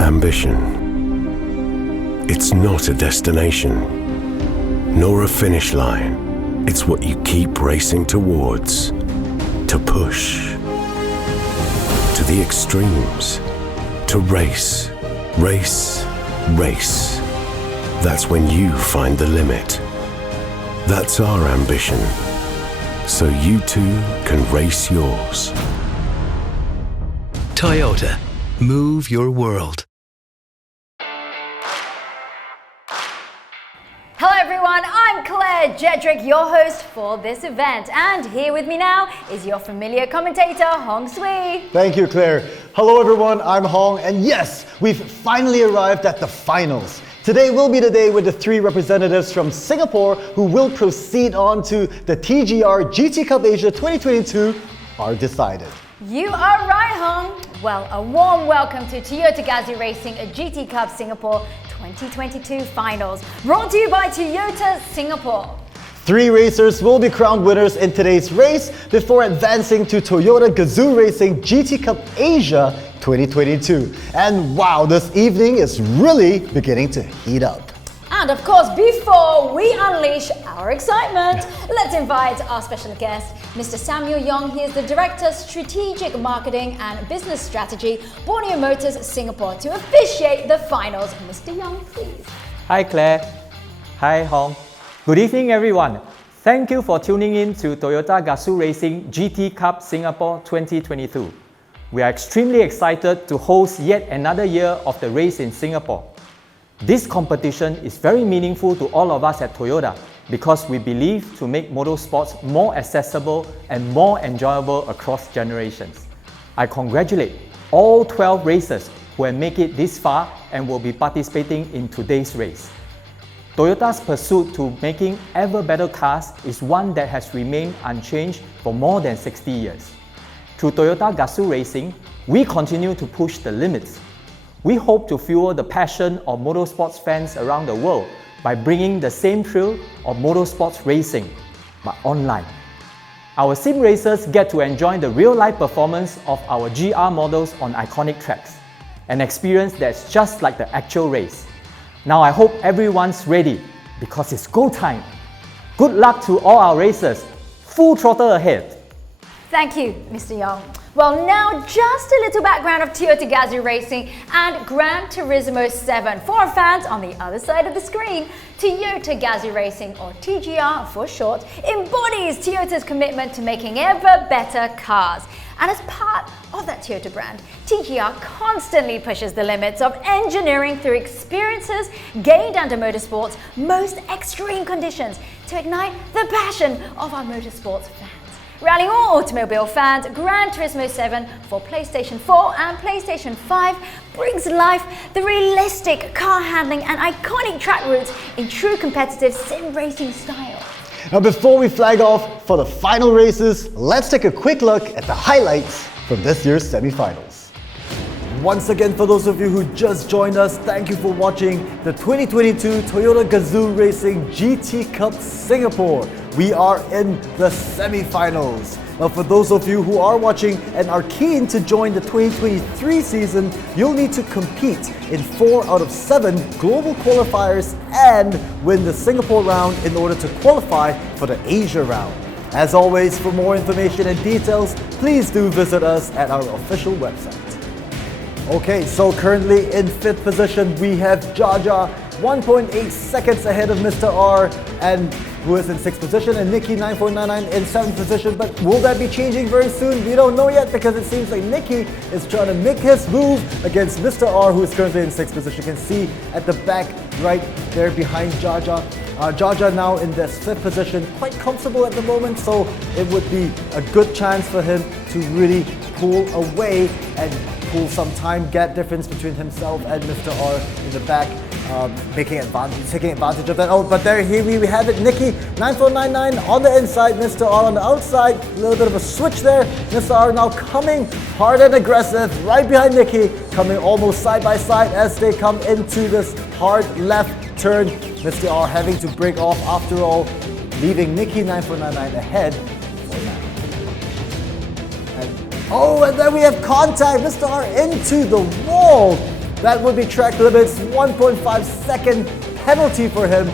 Ambition. It's not a destination, nor a finish line. It's what you keep racing towards, to push, to the extremes, to race, race, race. That's when you find the limit. That's our ambition, so you too can race yours. Toyota. Move your world. Hello everyone, I'm Claire Jedrick, your host for this event, and here with me now is your familiar commentator, Hong Sui. Thank you, Claire. Hello everyone, I'm Hong, and yes, we've finally arrived at the finals. Today will be the day where the three representatives from Singapore who will proceed on to the TGR GT Cup Asia 2022 are decided. You are right, Hong. Well, a warm welcome to Toyota Gazoo Racing GT Cup Singapore 2022 Finals, brought to you by Toyota Singapore. 3 racers will be crowned winners in today's race before advancing to Toyota Gazoo Racing GT Cup Asia 2022. And wow, this evening is really beginning to heat up. And of course, before we unleash our excitement, let's invite our special guest, Mr. Samuel Yong. He is the Director Strategic Marketing and Business Strategy, Borneo Motors Singapore, to officiate the finals. Mr. Yong, please. Hi Claire. Hi Hong. Good evening everyone. Thank you for tuning in to Toyota Gazoo Racing GT Cup Singapore 2022. We are extremely excited to host yet another year of the race in Singapore. This competition is very meaningful to all of us at Toyota because we believe to make motorsports more accessible and more enjoyable across generations. I congratulate all 12 racers who have made it this far and will be participating in today's race. Toyota's pursuit to making ever better cars is one that has remained unchanged for more than 60 years. Through Toyota Gazoo Racing, we continue to push the limits. We hope to fuel the passion of motorsports fans around the world by bringing the same thrill of motorsports racing, but online. Our sim racers get to enjoy the real-life performance of our GR models on iconic tracks, an experience that's just like the actual race. Now I hope everyone's ready because it's go time. Good luck to all our racers. Full throttle ahead. Thank you, Mr. Yong. Well, now just a little background of Toyota Gazoo Racing and Gran Turismo 7 for our fans on the other side of the screen. Toyota Gazoo Racing, or TGR for short, embodies Toyota's commitment to making ever better cars. And as part of that Toyota brand, TGR constantly pushes the limits of engineering through experiences gained under motorsport's most extreme conditions to ignite the passion of our motorsports fans. Rallying all automobile fans, Gran Turismo 7 for PlayStation 4 and PlayStation 5 brings life the realistic car handling and iconic track routes in true competitive sim racing style. Now before we flag off for the final races, let's take a quick look at the highlights from this year's semi-finals. Once again, for those of you who just joined us, thank you for watching the 2022 Toyota Gazoo Racing GT Cup Singapore. We are in the semi-finals. Now for those of you who are watching and are keen to join the 2023 season, you'll need to compete in 4 out of 7 global qualifiers and win the Singapore round in order to qualify for the Asia round. As always, for more information and details, please do visit us at our official website. Okay, so currently in 5th position, we have Jaja, 1.8 seconds ahead of Mr. R, and who is in 6th position, and Nikki 9.99 in 7th position. But will that be changing very soon? We don't know yet because it seems like Nikki is trying to make his move against Mr. R, who is currently in 6th position. You can see at the back right there behind Jaja. Jaja now in this 5th position, quite comfortable at the moment, so it would be a good chance for him to really pull away and pull some time gap difference between himself and Mr. R in the back, taking advantage of that. Oh, but here we have it. Nikki 9499 on the inside, Mr. R on the outside. A little bit of a switch there. Mr. R now coming hard and aggressive right behind Nikki, coming almost side by side as they come into this hard left turn. Mr. R having to break off after all, leaving Nikki 9499 ahead for now. And then we have contact. Mr. R into the wall. That would be track limits, 1.5 second penalty for him.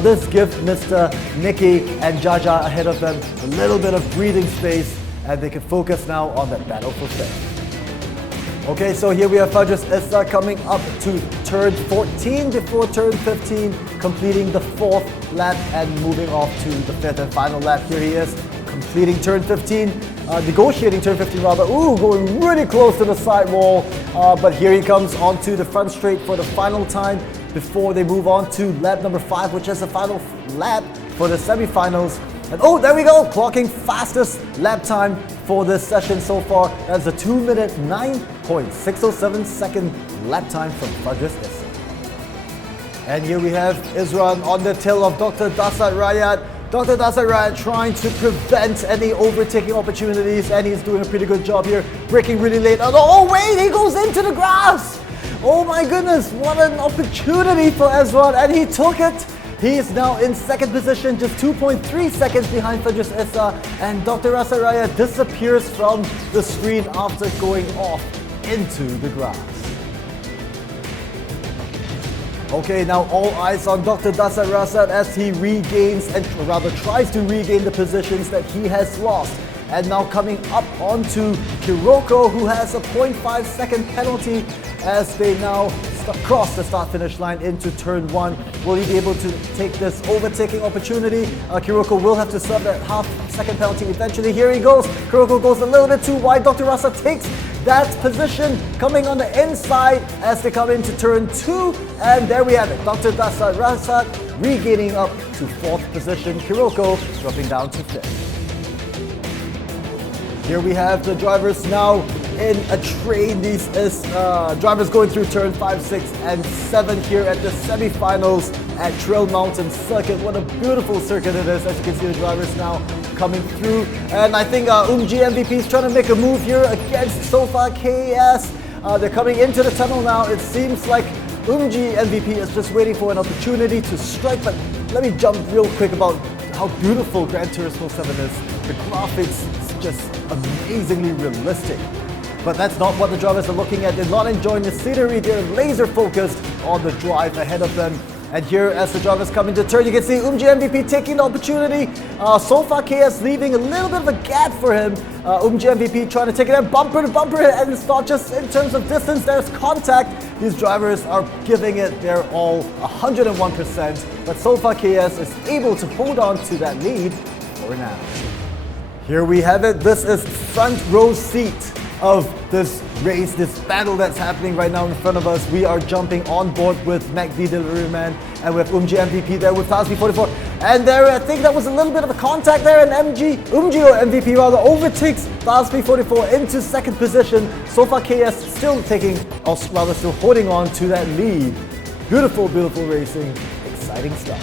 This gives Mr. Nicky and Jaja ahead of them a little bit of breathing space, and they can focus now on that battle for fifth. Okay, so here we have Fajrs Issa coming up to turn 14 before turn 15, completing the 4th lap and moving off to the 5th and final lap. Here he is, completing turn 15, negotiating turn 15 rather. Ooh, going really close to the sidewall, but here he comes onto the front straight for the final time before they move on to lap number 5, which is the final lap for the semi-finals. And oh, there we go, clocking fastest lap time for this session so far. That's a 2 minute 9.607 second lap time from Fajrs Issa. And here we have Izran on the tail of Dr. Dasat Rayat. Dr. Dasat Rayat trying to prevent any overtaking opportunities, and he's doing a pretty good job here, braking really late. Oh wait, he goes into the grass! Oh my goodness, what an opportunity for Ezran, and he took it. He is now in second position, just 2.3 seconds behind Fajrs Issa, and Dr. Dasat Rayat disappears from the screen after going off into the grass. Okay, now all eyes on Dr. Dasat Rayat as he regains, and rather tries to regain the positions that he has lost. And now coming up onto Kiroko, who has a 0.5 second penalty as they now cross the start-finish line into turn 1. Will he be able to take this overtaking opportunity? Kiroko will have to serve that half-second penalty eventually. Here he goes. Kiroko goes a little bit too wide. Dr. Rasa takes that position, coming on the inside as they come into turn 2. And there we have it. Dr. Dasat Rasa regaining up to 4th position. Kiroko dropping down to 5th. Here we have the drivers now in a train. These is drivers going through turn 5, 6, and 7 here at the semi-finals at Trail Mountain Circuit. What a beautiful circuit it is, as you can see the drivers now coming through. And I think UMG MVP is trying to make a move here against SOFA KS. They're coming into the tunnel now. It seems like UMG MVP is just waiting for an opportunity to strike, but let me jump real quick about how beautiful Gran Turismo 7 is. The graphics is just amazingly realistic. But that's not what the drivers are looking at. They're not enjoying the scenery. They're laser focused on the drive ahead of them. And here, as the drivers come into turn, you can see UMG MVP taking the opportunity. SOFA KS leaving a little bit of a gap for him. UMG MVP trying to take it in bumper to bumper, and it's not just in terms of distance, there's contact. These drivers are giving it their all, 101%. But SOFA KS is able to hold on to that lead for now. Here we have it. This is front row seat of this race, this battle that's happening right now in front of us. We are jumping on board with MacD Delivery Man and with UMG MVP there with Tasby 44. And there, I think that was a little bit of a contact there, and UMG or MVP rather overtakes Tasby 44 into second position. SOFA KS still taking, or rather still holding on to that lead. Beautiful, beautiful racing. Exciting stuff.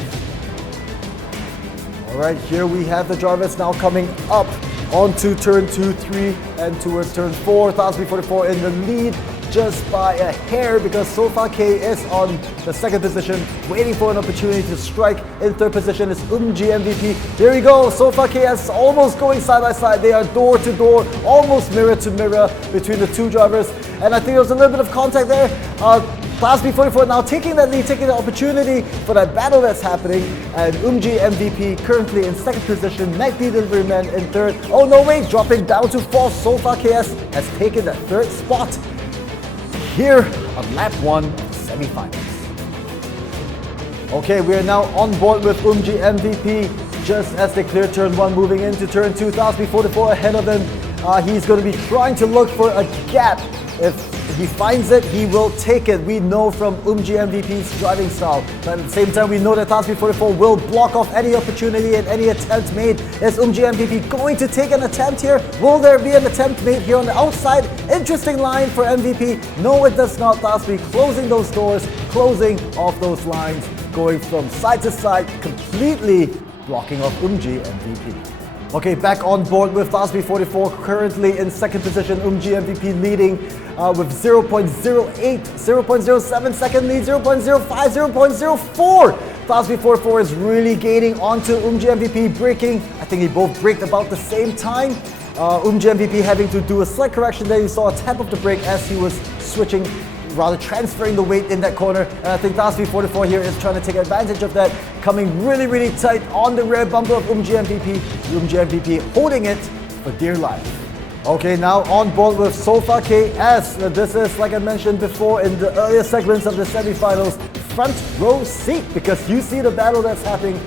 Alright, here we have the drivers now coming up onto turn 2, 3, and towards turn 4. Tasby 44 in the lead just by a hair because SOFA K is on the second position, waiting for an opportunity to strike. In third position is UMG MVP. There we go, SOFA KS almost going side by side. They are door to door, almost mirror to mirror between the two drivers. And I think there was a little bit of contact there. Tasby 44 now taking that lead, taking the opportunity for that battle that's happening. And UMG MVP currently in second position, MacD Delivery Man in third. Oh no, wait, dropping down to fourth. SOFA KS has taken the third spot here on lap 1 of the semi-finals. Okay, we are now on board with UMG MVP just as they clear turn 1, moving into turn 2. Tasby 44 ahead of him. He's going to be trying to look for a gap. If he finds it, he will take it. We know from UMG MVP's driving style. But at the same time, we know that Tasby 44 will block off any opportunity and any attempt made. Is UMG MVP going to take an attempt here? Will there be an attempt made here on the outside? Interesting line for MVP. No, it does not. Tasby closing those doors, closing off those lines, going from side to side, completely blocking off UMG MVP. Okay, back on board with Tasby 44, currently in second position. UMG MVP leading with 0.08, 0.07 second lead, 0.05, 0.04. Tasby 44 is really gaining onto UMG MVP, braking. I think they both braked about the same time. UMG MVP having to do a slight correction there. You saw a tap of the brake as he was switching rather transferring the weight in that corner. And I think Task 44 here is trying to take advantage of that, coming really, really tight on the rear bumper of MVP. MVP holding it for dear life. Okay, now on board with Sofa KS. This is, like I mentioned before in the earlier segments of the semi-finals, front row seat, because you see the battle that's happening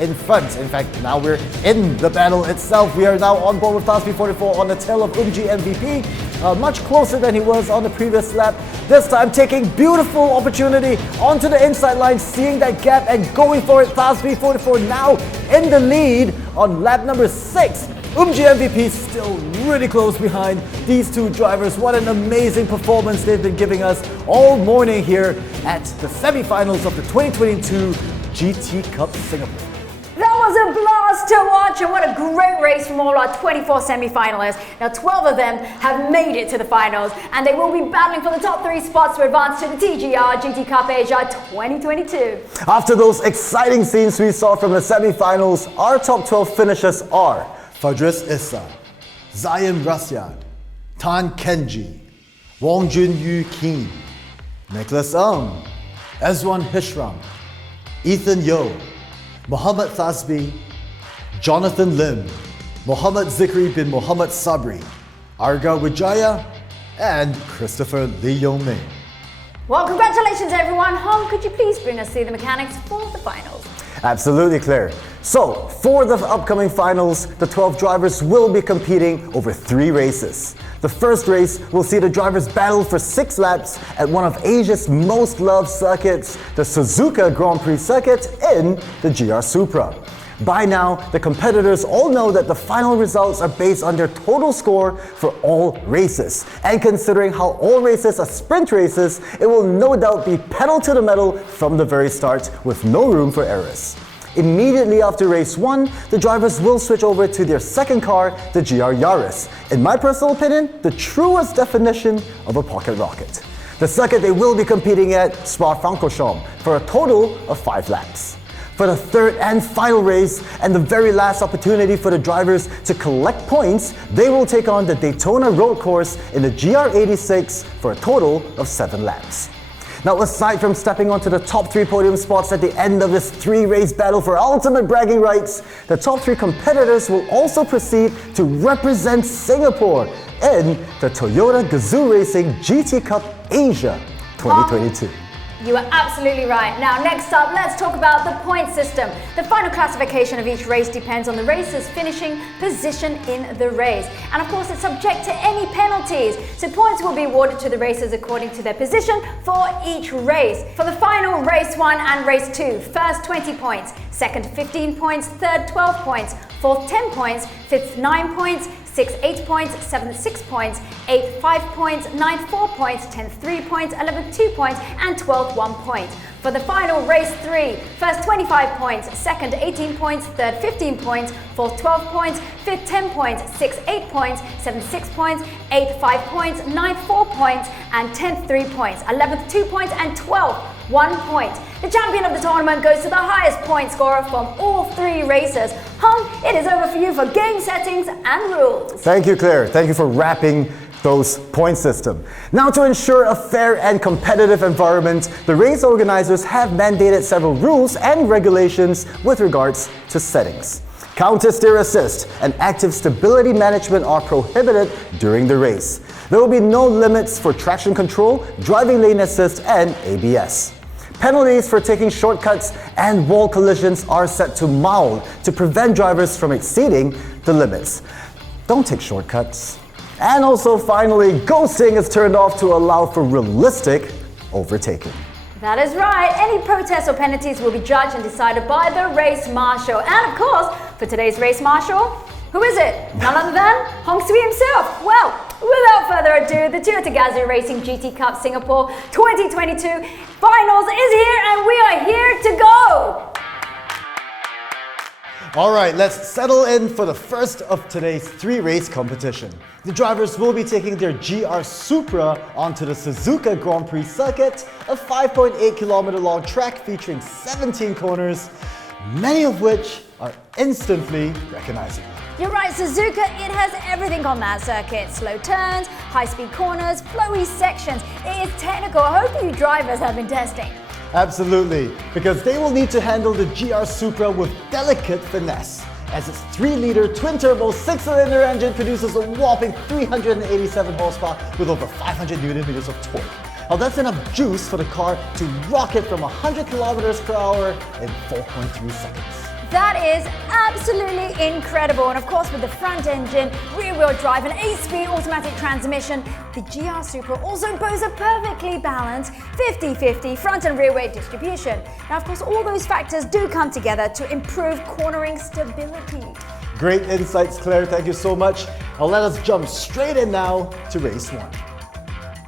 in front. In fact, now we're in the battle itself. We are now on board with Task 44 on the tail of MVP, much closer than he was on the previous lap. This time taking beautiful opportunity onto the inside line, seeing that gap and going for it. Task 44 now in the lead on lap number 6. MVP still really close behind these two drivers. What an amazing performance they've been giving us all morning here at the semi-finals of the 2022 GT Cup Singapore. That was a blast to watch, and what a great race from all our 24 semi-finalists. Now 12 of them have made it to the finals, and they will be battling for the top 3 spots to advance to the TGR GT Cup Asia 2022. After those exciting scenes we saw from the semi-finals, our top 12 finishers are Fadris Issa, Zayan Rasyad, Tan Kenji, Wong Junyu Kim, Nicholas Ng, Ezwan Hishram, Ethan Yeo, Muhammad Thasbi, Jonathan Lim, Muhammad Zikri bin Muhammad Sabri, Arga Wijaya, and Christopher Lee Yong Ming. Well, congratulations everyone. Hong, could you please bring us through the mechanics for the finals? Absolutely, Claire. So, for the upcoming finals, the 12 drivers will be competing over 3 races. The first race will see the drivers battle for 6 laps at one of Asia's most loved circuits, the Suzuka Grand Prix circuit in the GR Supra. By now, the competitors all know that the final results are based on their total score for all races. And considering how all races are sprint races, it will no doubt be pedal to the metal from the very start with no room for errors. Immediately after race 1, the drivers will switch over to their second car, the GR Yaris. In my personal opinion, the truest definition of a pocket rocket. The circuit they will be competing at, Spa-Francorchamps, for a total of 5 laps. For the third and final race, and the very last opportunity for the drivers to collect points, they will take on the Daytona Road Course in the GR86 for a total of 7 laps. Now, aside from stepping onto the top 3 podium spots at the end of this 3-race battle for ultimate bragging rights, the top 3 competitors will also proceed to represent Singapore in the Toyota Gazoo Racing GT Cup Asia 2022. You are absolutely right. Now, next up, let's talk about the point system. The final classification of each race depends on the racer's finishing position in the race. And of course, it's subject to any penalties. So points will be awarded to the racers according to their position for each race. For the final, race 1 and race 2, first 20 points, second 15 points, third 12 points, fourth 10 points, fifth 9 points, 6th 8 points, 7th 6 points, 8th 5 points, 9th 4 points, 10th 3 points, 11th 2 points, and 12th 1 point. For the final, race 3, first 25 points, second 18 points, third 15 points, fourth 12 points, fifth 10 points, 6th 8 points, 7th 6 points, 8th 5 points, 9th 4 points, and 10th 3 points, 11th 2 points, and 12th 1 point. The champion of the tournament goes to the highest point scorer from all 3 races. Hung, it is over for you for game settings and rules. Thank you, Claire. Thank you for wrapping those point system. Now, to ensure a fair and competitive environment, the race organizers have mandated several rules and regulations with regards to settings. Counter steer assist and active stability management are prohibited during the race. There will be no limits for traction control, driving lane assist, and ABS. Penalties for taking shortcuts and wall collisions are set to mild to prevent drivers from exceeding the limits. Don't take shortcuts. And also, finally, ghosting is turned off to allow for realistic overtaking. That is right. Any protests or penalties will be judged and decided by the race marshal. And of course, for today's race marshal, who is it? None other than Hong Sui himself. Well, without further ado, the Toyota Gazoo Racing GT Cup Singapore 2022 Finals is here, and we are here to go. All right, let's settle in for the first of today's 3-race competition. The drivers will be taking their GR Supra onto the Suzuka Grand Prix circuit, a 5.8 kilometer long track featuring 17 corners, many of which are instantly recognizable. You're right, Suzuka, it has everything on that circuit. Slow turns, high-speed corners, flowy sections. It is technical. I hope you drivers have been testing. Absolutely, because they will need to handle the GR Supra with delicate finesse, as its 3-liter twin-turbo 6-cylinder engine produces a whopping 387 horsepower with over 500 Nm of torque. Now that's enough juice for the car to rocket from 100 kilometers per hour in 4.3 seconds. That is absolutely incredible. And of course, with the front engine, rear-wheel drive, and 8-speed automatic transmission, the GR Supra also boasts a perfectly balanced 50-50 front and rear weight distribution. Now, of course, all those factors do come together to improve cornering stability. Great insights, Claire. Thank you so much. Now let us jump straight in now to race 1.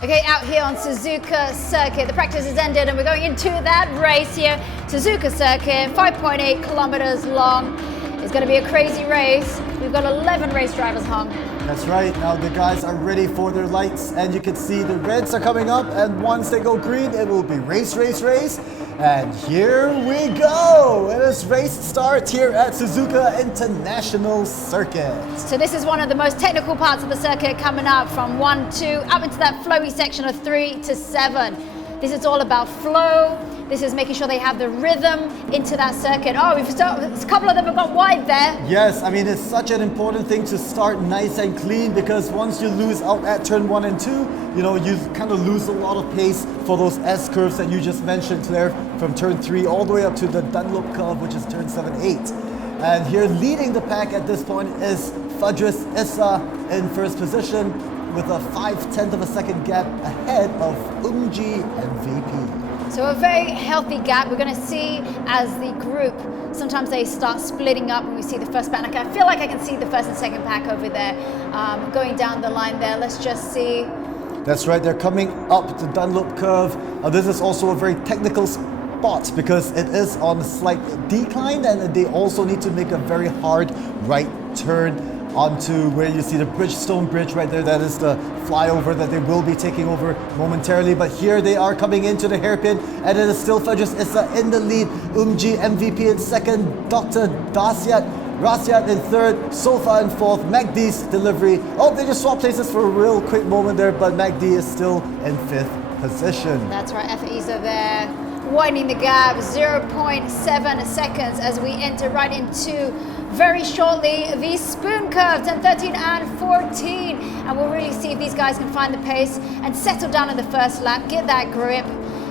Okay, out here on Suzuka circuit, the practice has ended and we're going into that race here. Suzuka circuit, 5.8 kilometers long. It's going to be a crazy race. We've got 11 race drivers, Hong. That's right. Now the guys are ready for their lights, and you can see the reds are coming up, and once they go green, it will be race, race, race. And here we go! And this race starts here at Suzuka International Circuit. So this is one of the most technical parts of the circuit, coming up from 1, 2, up into that flowy section of 3 to 7. This is all about flow. This is making sure they have the rhythm into that circuit. Oh, a couple of them have gone wide there. Yes, I mean, it's such an important thing to start nice and clean, because once you lose out at turn 1 and 2, you know, you kind of lose a lot of pace for those S curves that you just mentioned, Claire, from turn 3 all the way up to the Dunlop curve, which is turn 7, 8. And here leading the pack at this point is Fadris Issa in first position with a 0.5 of a second gap ahead of Umji MVP. So a very healthy gap. We're going to see as the group, sometimes they start splitting up when we see the first pack. Like, I feel like I can see the first and second pack over there going down the line there. Let's just see. That's right, they're coming up the Dunlop curve. This is also a very technical spot because it is on a slight decline, and they also need to make a very hard right turn onto where you see the Bridgestone Bridge right there. That is the flyover that they will be taking over momentarily. But here they are coming into the hairpin, and it is still Fadris Issa in the lead. Umji MVP in second, Dr. Rasyat in third, Sofa in fourth, Magdi's delivery. Oh, they just swapped places for a real quick moment there, but Magdi is still in fifth position. That's right, Isa there, widening the gap, 0.7 seconds as we enter right into very shortly the spoon curve, 10, 13 and 14. And we'll really see if these guys can find the pace and settle down in the first lap, get that grip.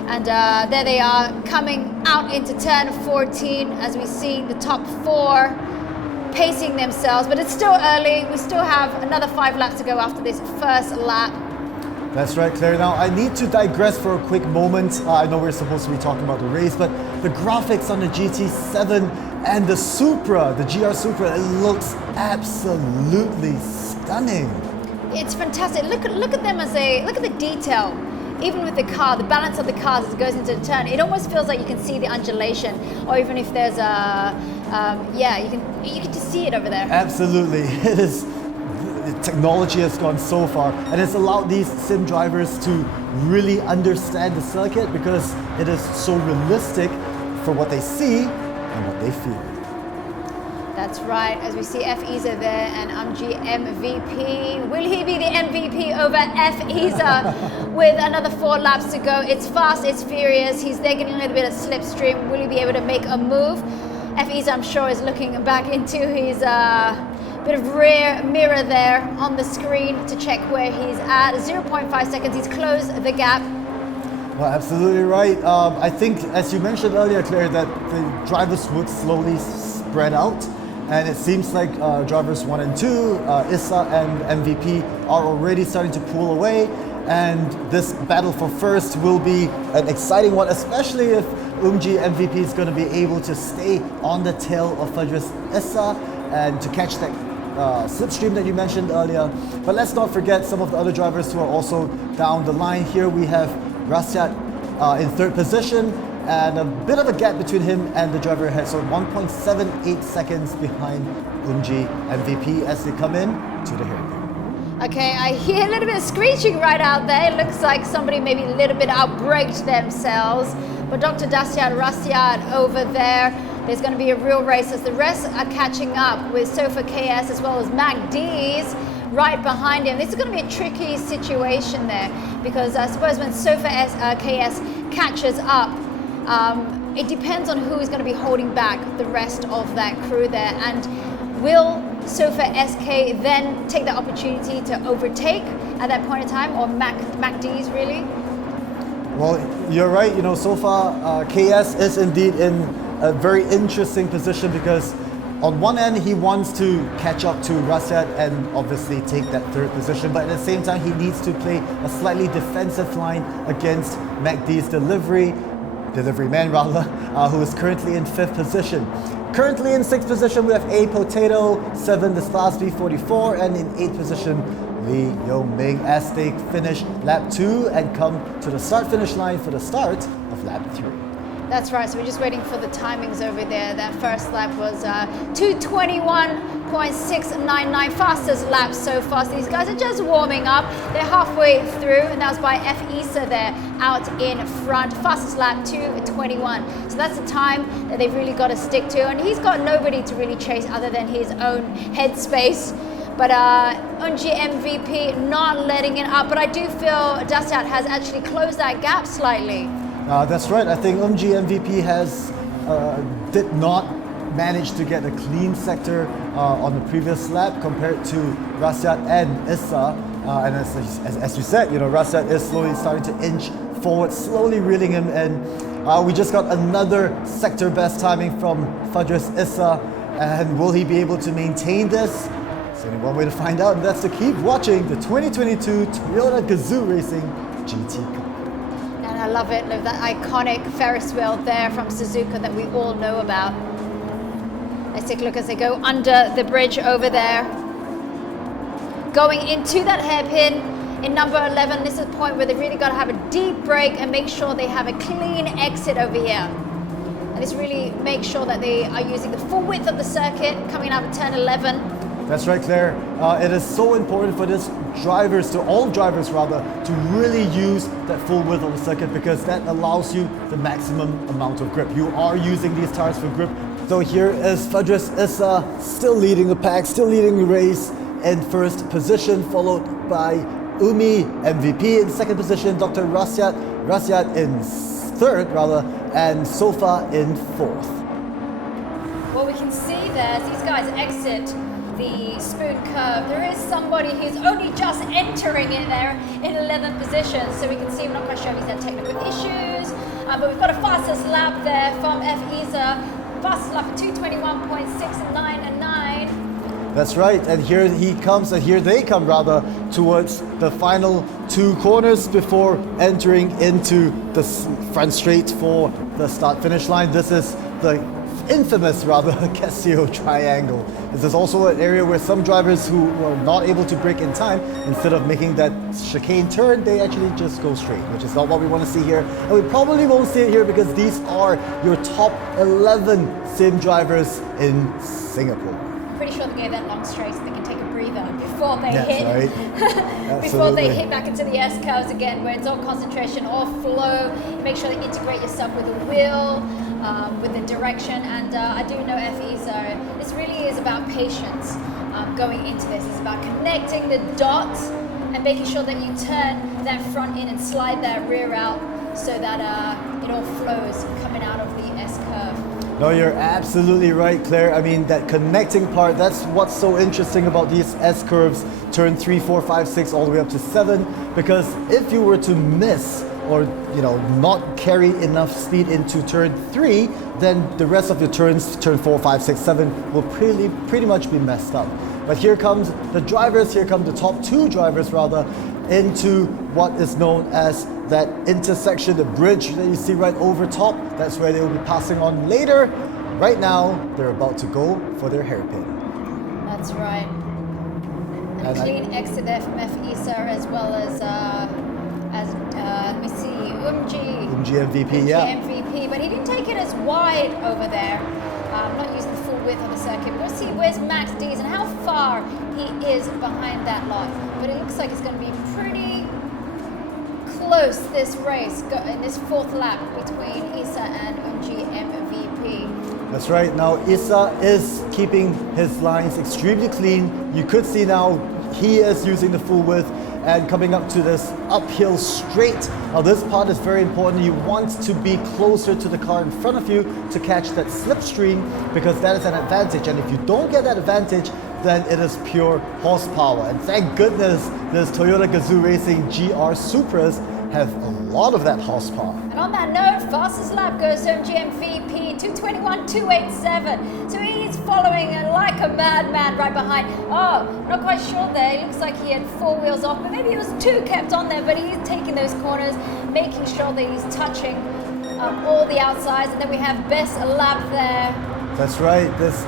And there they are coming out into turn 14 as we see the top 4 pacing themselves. But it's still early. We still have another 5 laps to go after this first lap. That's right, Claire. Now, I need to digress for a quick moment. I know we're supposed to be talking about the race, but the graphics on the GT7 and the Supra, the GR Supra, it looks absolutely stunning. It's fantastic. Look at them look at the detail. Even with the car, the balance of the cars as it goes into the turn, it almost feels like you can see the undulation, or even if there's a, you can just see it over there. Absolutely, it is. The technology has gone so far, and it's allowed these sim drivers to really understand the circuit because it is so realistic for what they see and what they feel. That's right, as we see Isa there and Umji MVP. Will he be the MVP over Isa with another 4 laps to go? It's fast, it's furious. He's there getting a little bit of slipstream. Will he be able to make a move? Isa, I'm sure, is looking back into his bit of rear mirror there on the screen to check where he's at. 0.5 seconds, he's closed the gap. Well, absolutely right. I think, as you mentioned earlier, Claire, that the drivers would slowly spread out. And it seems like drivers 1 and 2, Issa and MVP, are already starting to pull away. And this battle for first will be an exciting one, especially if Umji MVP is going to be able to stay on the tail of Fadris Issa and to catch that slipstream that you mentioned earlier. But let's not forget some of the other drivers who are also down the line. Here we have Rasyat in third position, and a bit of a gap between him and the driver ahead, so 1.78 seconds behind Umji MVP as they come in to the hairpin. Okay, I hear a little bit of screeching right out there. It looks like somebody maybe a little bit outbraked themselves. But Dr. Rasyat over there, there's going to be a real race as the rest are catching up with Sofa KS as well as Mac D's right behind him. This is going to be a tricky situation there because I suppose when Sofa KS catches up, it depends on who is going to be holding back the rest of that crew there. And will Sofa SK then take the opportunity to overtake at that point in time, or Mac D's really? Well, you're right. You know, so far KS is indeed in a very interesting position because on one end he wants to catch up to Rasyat and obviously take that third position, but at the same time he needs to play a slightly defensive line against MacD's delivery man rather, who is currently in 5th position. Currently in 6th position we have A Potato, 7 this class B44, and in 8th position Lee Yong-ming as they finish lap 2 and come to the start-finish line for the start of lap 3. That's right, so we're just waiting for the timings over there. That first lap was 2:21.699, fastest lap so far. So these guys are just warming up. They're halfway through, and that was by F. Issa there out in front. Fastest lap 2:21. So that's the time that they've really got to stick to. And he's got nobody to really chase other than his own headspace. But Unji MVP not letting it up. But I do feel Rasyat has actually closed that gap slightly. That's right. I think MVP did not manage to get a clean sector on the previous lap compared to Rasyat and Issa. And as you said, you know, Rasyat is slowly starting to inch forward, slowly reeling him in. We just got another sector best timing from Fadris Issa, and will he be able to maintain this? There's only one way to find out, and that's to keep watching the 2022 Toyota Gazoo Racing GT Cup. And I love it, that iconic Ferris wheel there from Suzuka that we all know about. Let's take a look as they go under the bridge over there. Going into that hairpin in number 11, this is a point where they really got to have a deep brake and make sure they have a clean exit over here. And this really makes sure that they are using the full width of the circuit coming out of turn 11. That's right, Claire. It is so important for all drivers to really use that full width of the circuit because that allows you the maximum amount of grip. You are using these tires for grip. So here is Fadris Issa still leading the pack, still leading the race in 1st position, followed by Umi MVP in 2nd position, Dr. Rasyat in 3rd and Sofa in 4th. What we can see there as these guys exit the spoon curve, there is somebody who's only just entering in there in 11th position. So we can see, we're not quite sure if he's had technical issues, but we've got a fastest lap there from F. Issa, fastest lap of 2:21.699. That's right, and here he comes, and here they come towards the final 2 corners before entering into the front straight for the start-finish line. This is the infamous Casio triangle. This is also an area where some drivers who were not able to brake in time, instead of making that chicane turn, they actually just go straight, which is not what we want to see here. And we probably won't see it here because these are your top 11 sim drivers in Singapore. Pretty sure they gave that long straight so they can take a breather before they hit. Right. Before they hit back into the S curves again, where it's all concentration, all flow. Make sure to integrate yourself with the wheel, with the direction. And I do know F. Issa, this really is about patience going into this. It's about connecting the dots and making sure that you turn that front in and slide that rear out so that it all flows coming out of the S curve. No, you're absolutely right, Claire. I mean, that connecting part, that's what's so interesting about these S curves, turn 3, 4, 5, 6, all the way up to 7, because if you were to miss or not carry enough speed into turn 3, then the rest of your turns, turn 4, 5, 6, 7, will pretty much be messed up. But here comes the drivers, here come the top 2 drivers into what is known as that intersection, the bridge that you see right over top. That's where they will be passing on later. Right now, they're about to go for their hairpin. That's right. And a clean exit there from F. Issa as well as let me see, Umji MVP, yeah. MVP, but he didn't take it as wide over there. Not using the full width of the circuit. We'll see where's Max D's and how far he is behind that lot. But it looks like it's going to be pretty close close this race in this fourth lap between Issa and Umji MVP. That's right. Now Issa is keeping his lines extremely clean. You could see now he is using the full width and coming up to this uphill straight. Now this part is very important. You want to be closer to the car in front of you to catch that slipstream, because that is an advantage. And if you don't get that advantage, then it is pure horsepower. And thank goodness this Toyota Gazoo Racing GR Supras have a lot of that horsepower. And on that note, fastest lap goes to MVP 221.287. So he's following like a madman right behind. Oh, not quite sure there. It looks like he had 4 wheels off, but maybe it was 2 kept on there. But he's taking those corners, making sure that he's touching all the outsides. And then we have best lap there. That's right. This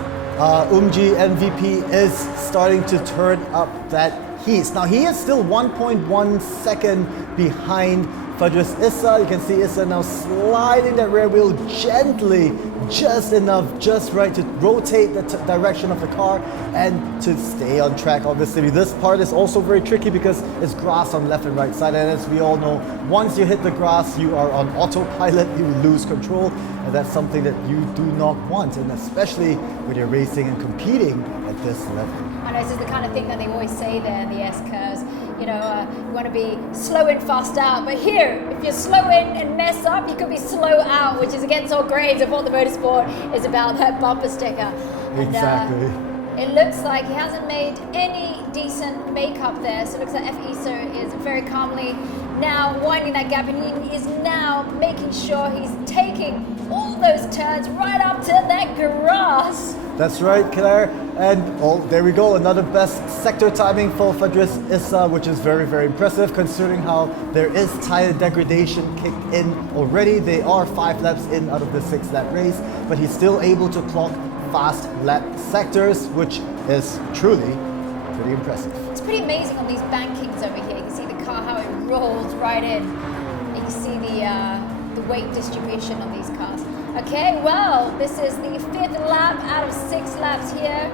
Umji MVP is starting to turn up that heat. Now he is still 1.1 second behind Fadris Issa. You can see Issa now sliding that rear wheel gently, just enough, just right to rotate the direction of the car and to stay on track. Obviously, this part is also very tricky because it's grass on left and right side, and as we all know, once you hit the grass, you are on autopilot, you lose control, and that's something that you do not want, and especially when you're racing and competing at this level. I know this is the kind of thing that they always say there in the S-curves. You know, you want to be slow in, fast out. But here, if you're slow in and mess up, you could be slow out, which is against all grades of what the motorsport is about, that bumper sticker. Exactly. And, it looks like he hasn't made any decent makeup there. So it looks like F. Issa is very calmly now winding that gap, and he is now making sure he's taking all those turns right up to that grass. That's right, Claire. And oh, there we go, another best sector timing for Fadris Issa, which is very, very impressive considering how there is tire degradation kicked in already. They are 5 laps in out of the 6 lap race, but he's still able to clock fast lap sectors, which is truly pretty impressive. It's pretty amazing on these bankings over here. You can see the car, how it rolls right in. You can see the weight distribution on these cars. Okay, well, this is the 5th lap out of 6 laps here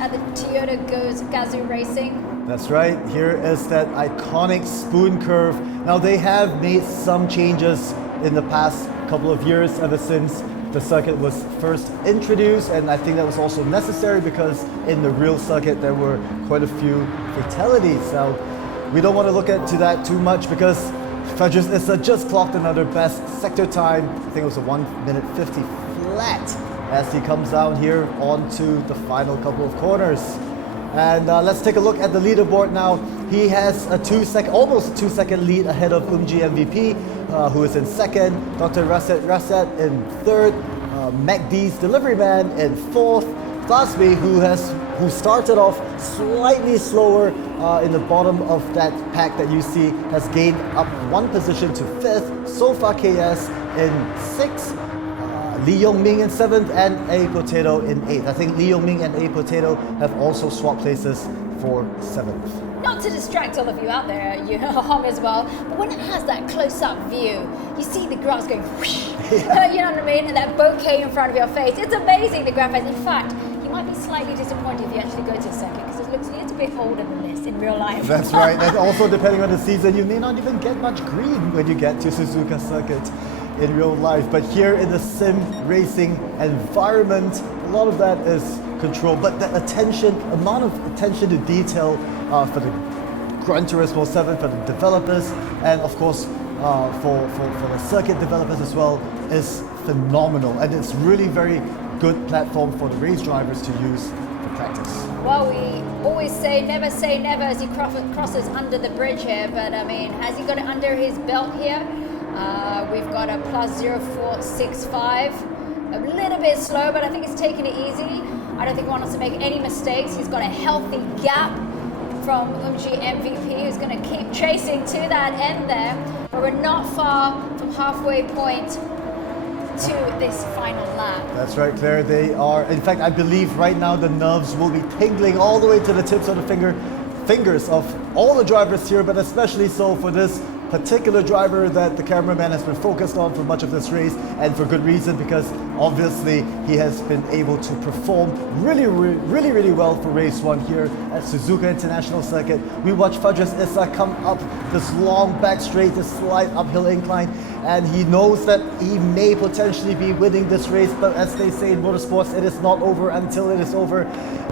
at the Toyota Gazoo Racing. That's right, here is that iconic spoon curve. Now they have made some changes in the past couple of years ever since the circuit was first introduced, and I think that was also necessary because in the real circuit there were quite a few fatalities. So we don't want to look into that too much because Fadris Issa just clocked another best sector time. I think it was a 1:50 flat as he comes down here onto the final couple of corners. And let's take a look at the leaderboard now. He has a almost 2-second lead ahead of Umji MVP, who is in second, Dr. Rasset in third, MacD's Delivery Man in fourth, Glasby, who started off slightly slower in the bottom of that pack that you see, has gained up 1 position to 5th. Sofa KS in 6th, Lee Yong-ming in 7th, and A Potato in 8th. I think Lee Yong-ming and A Potato have also swapped places for 7th. Not to distract all of you out there, you know, Hong as well, but when it has that close-up view, you see the grass going whoosh, you know what I mean, and that bouquet in front of your face. It's amazing, the graphics. In fact, you might be slightly disappointed if you actually go to the circuit because it looks a little bit older than this in real life. That's right, and also depending on the season, you may not even get much green when you get to Suzuka Circuit in real life. But here in the sim racing environment, a lot of that is controlled, but the amount of attention to detail for the Gran Turismo 7, for the developers, and of course for the circuit developers as well, is phenomenal, and it's really very good platform for the race drivers to use for practice. Well, we always say never as he crosses under the bridge here, but I mean, has he got it under his belt here? We've got a plus 0.465. A little bit slow, but I think he's taking it easy. I don't think he wants to make any mistakes. He's got a healthy gap from Umji MVP, who's going to keep chasing to that end there. But we're not far from halfway point to this final lap. That's right, Claire. They are, in fact, I believe right now the nerves will be tingling all the way to the tips of the fingers of all the drivers here, but especially so for this particular driver that the cameraman has been focused on for much of this race, and for good reason, because obviously he has been able to perform really well for race 1 here at Suzuka International Circuit. We watched Fadris Issa come up this long back straight, this slight uphill incline, and he knows that he may potentially be winning this race, but as they say in motorsports, it is not over until it is over.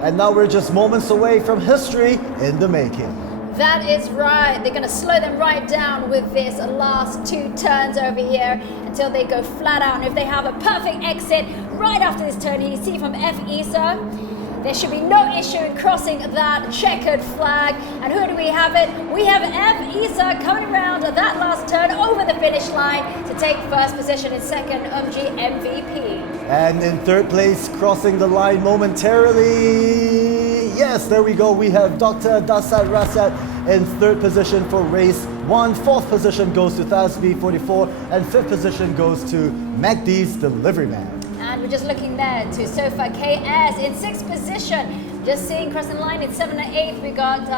And now we're just moments away from history in the making. That is right. They're going to slow them right down with this last 2 turns over here until they go flat out. And if they have a perfect exit right after this turn, you see from F. Issa, there should be no issue in crossing that checkered flag. And who do we have it? We have F. Issa coming around that last turn over the finish line to take first position in second, MVP. And in third place, crossing the line momentarily. Yes, there we go. We have Dr. Dasat Rasat in third position for race 1. Fourth position goes to Thasby 44, and fifth position goes to MacD's Delivery Man. And we're just looking there to Sofa KS in sixth position. Just seeing crossing the line in 7th and 8th, we got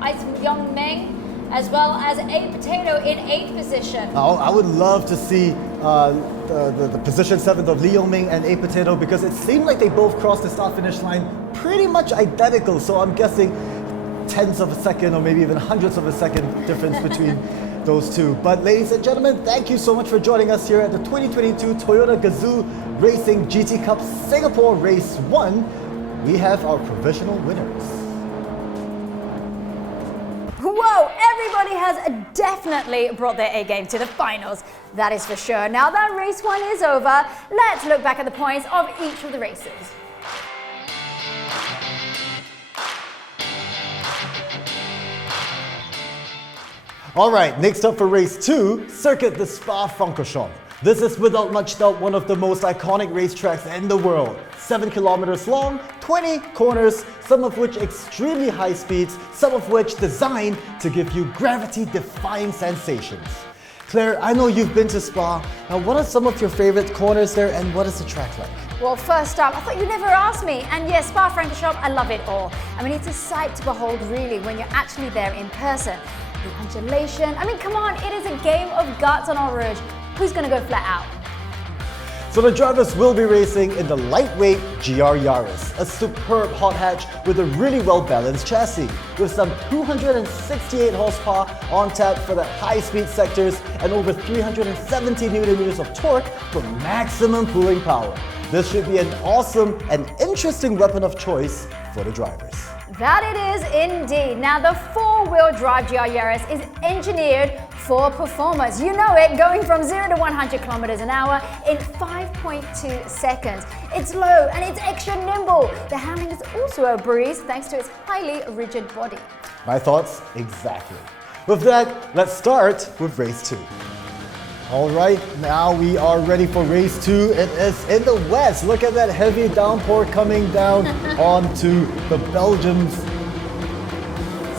Ice Young Meng, as well as A Potato in 8th position. I would love to see the position 7th of Lee Yong Ming and A Potato, because it seemed like they both crossed the start finish line pretty much identical. So I'm guessing tenths of a second or maybe even hundredths of a second difference between those two. But ladies and gentlemen, thank you so much for joining us here at the 2022 Toyota Gazoo Racing GT Cup Singapore Race 1. We have our provisional winners. Whoa, everybody has definitely brought their A game to the finals. That is for sure. Now that race 1 is over, let's look back at the points of each of the races. All right, next up for race 2, Circuit de Spa-Francorchamps. This is without much doubt one of the most iconic racetracks in the world. 7 kilometers long, 20 corners, some of which extremely high speeds, some of which designed to give you gravity-defying sensations. Claire, I know you've been to Spa. Now, what are some of your favorite corners there, and what is the track like? Well, first up, I thought you'd never ask me. And yes, Spa-Francorchamps, I love it all. I mean, it's a sight to behold, really, when you're actually there in person. The undulation, I mean, come on, it is a game of guts on our rouge. Who's going to go flat out? So the drivers will be racing in the lightweight GR Yaris, a superb hot hatch with a really well-balanced chassis, with some 268 horsepower on tap for the high-speed sectors and over 370 Nm of torque for maximum pulling power. This should be an awesome and interesting weapon of choice for the drivers. That it is indeed. Now the 4-wheel drive GR Yaris is engineered for performance. You know it, going from 0 to 100 kilometers an hour in 5.2 seconds. It's low and it's extra nimble. The handling is also a breeze thanks to its highly rigid body. My thoughts? Exactly. With that, let's start with race 2. All right, now we are ready for race 2. It is in the west. Look at that heavy downpour coming down onto the Belgians.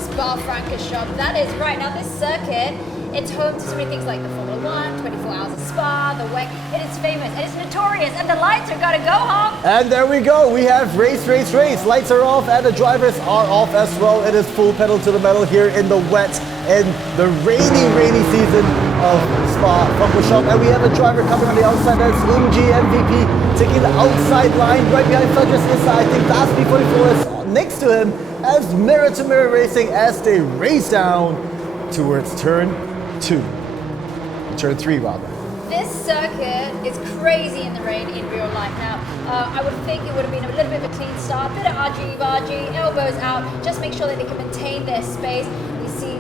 Spa-Francorchamps, that is right. Now this circuit, it's home to so many things like the Formula 1, 24 Hours of Spa, the WEC. It is famous, and it's notorious, and the lights are gonna go off. And there we go. We have race. Lights are off, and the drivers are off as well. It is full pedal to the metal here in the wet, in the rainy season of Spa-Francorchamps. And we have a driver coming on the outside. That's MVP taking the outside line right behind Fadris Issa. I think Thasby 44 is next to him as mirror-to-mirror racing as they race down towards turn 2. Turn 3 rather. This circuit is crazy in the rain in real life. Now, I would think it would have been a little bit of a clean start, bit of argy-bargy, elbows out, just make sure that they can maintain their space. We see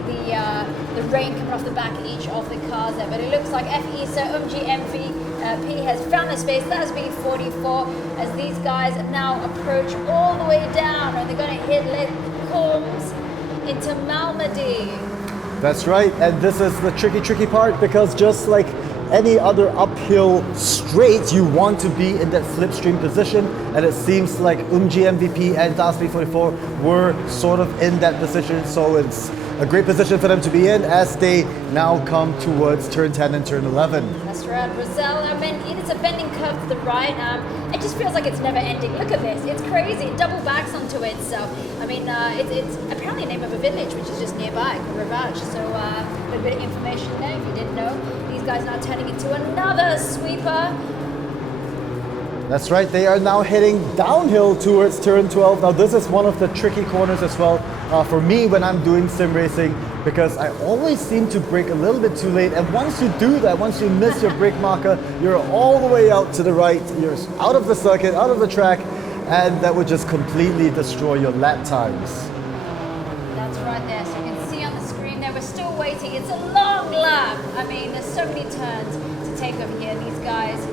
the rain coming off the back of each of the cars there, but it looks like F. Issa, MVP has found the space. That's B44 as these guys now approach all the way down, and they're going to hit Les Combes into Malmedy. That's right, and this is the tricky part, because just like any other uphill straight, you want to be in that slipstream position, and it seems like MVP and Thasby 44 were sort of in that position, so it's a great position for them to be in as they now come towards turn 10 and turn 11. That's right, Brazil. I mean, it's a bending curve to the right. It just feels like it's never ending. Look at this. It's crazy. It double backs onto itself. I mean, it's apparently the name of a village which is just nearby, Ravage. So a little bit of information there if you didn't know. These guys now turning into another sweeper. That's right, they are now heading downhill towards turn 12. Now this is one of the tricky corners as well for me when I'm doing sim racing, because I always seem to brake a little bit too late, and once you do that, once you miss your brake marker, you're all the way out to the right, you're out of the circuit, out of the track, and that would just completely destroy your lap times. That's right there, so you can see on the screen there, we're still waiting. It's a long lap. I mean, there's so many turns to take over here. These guys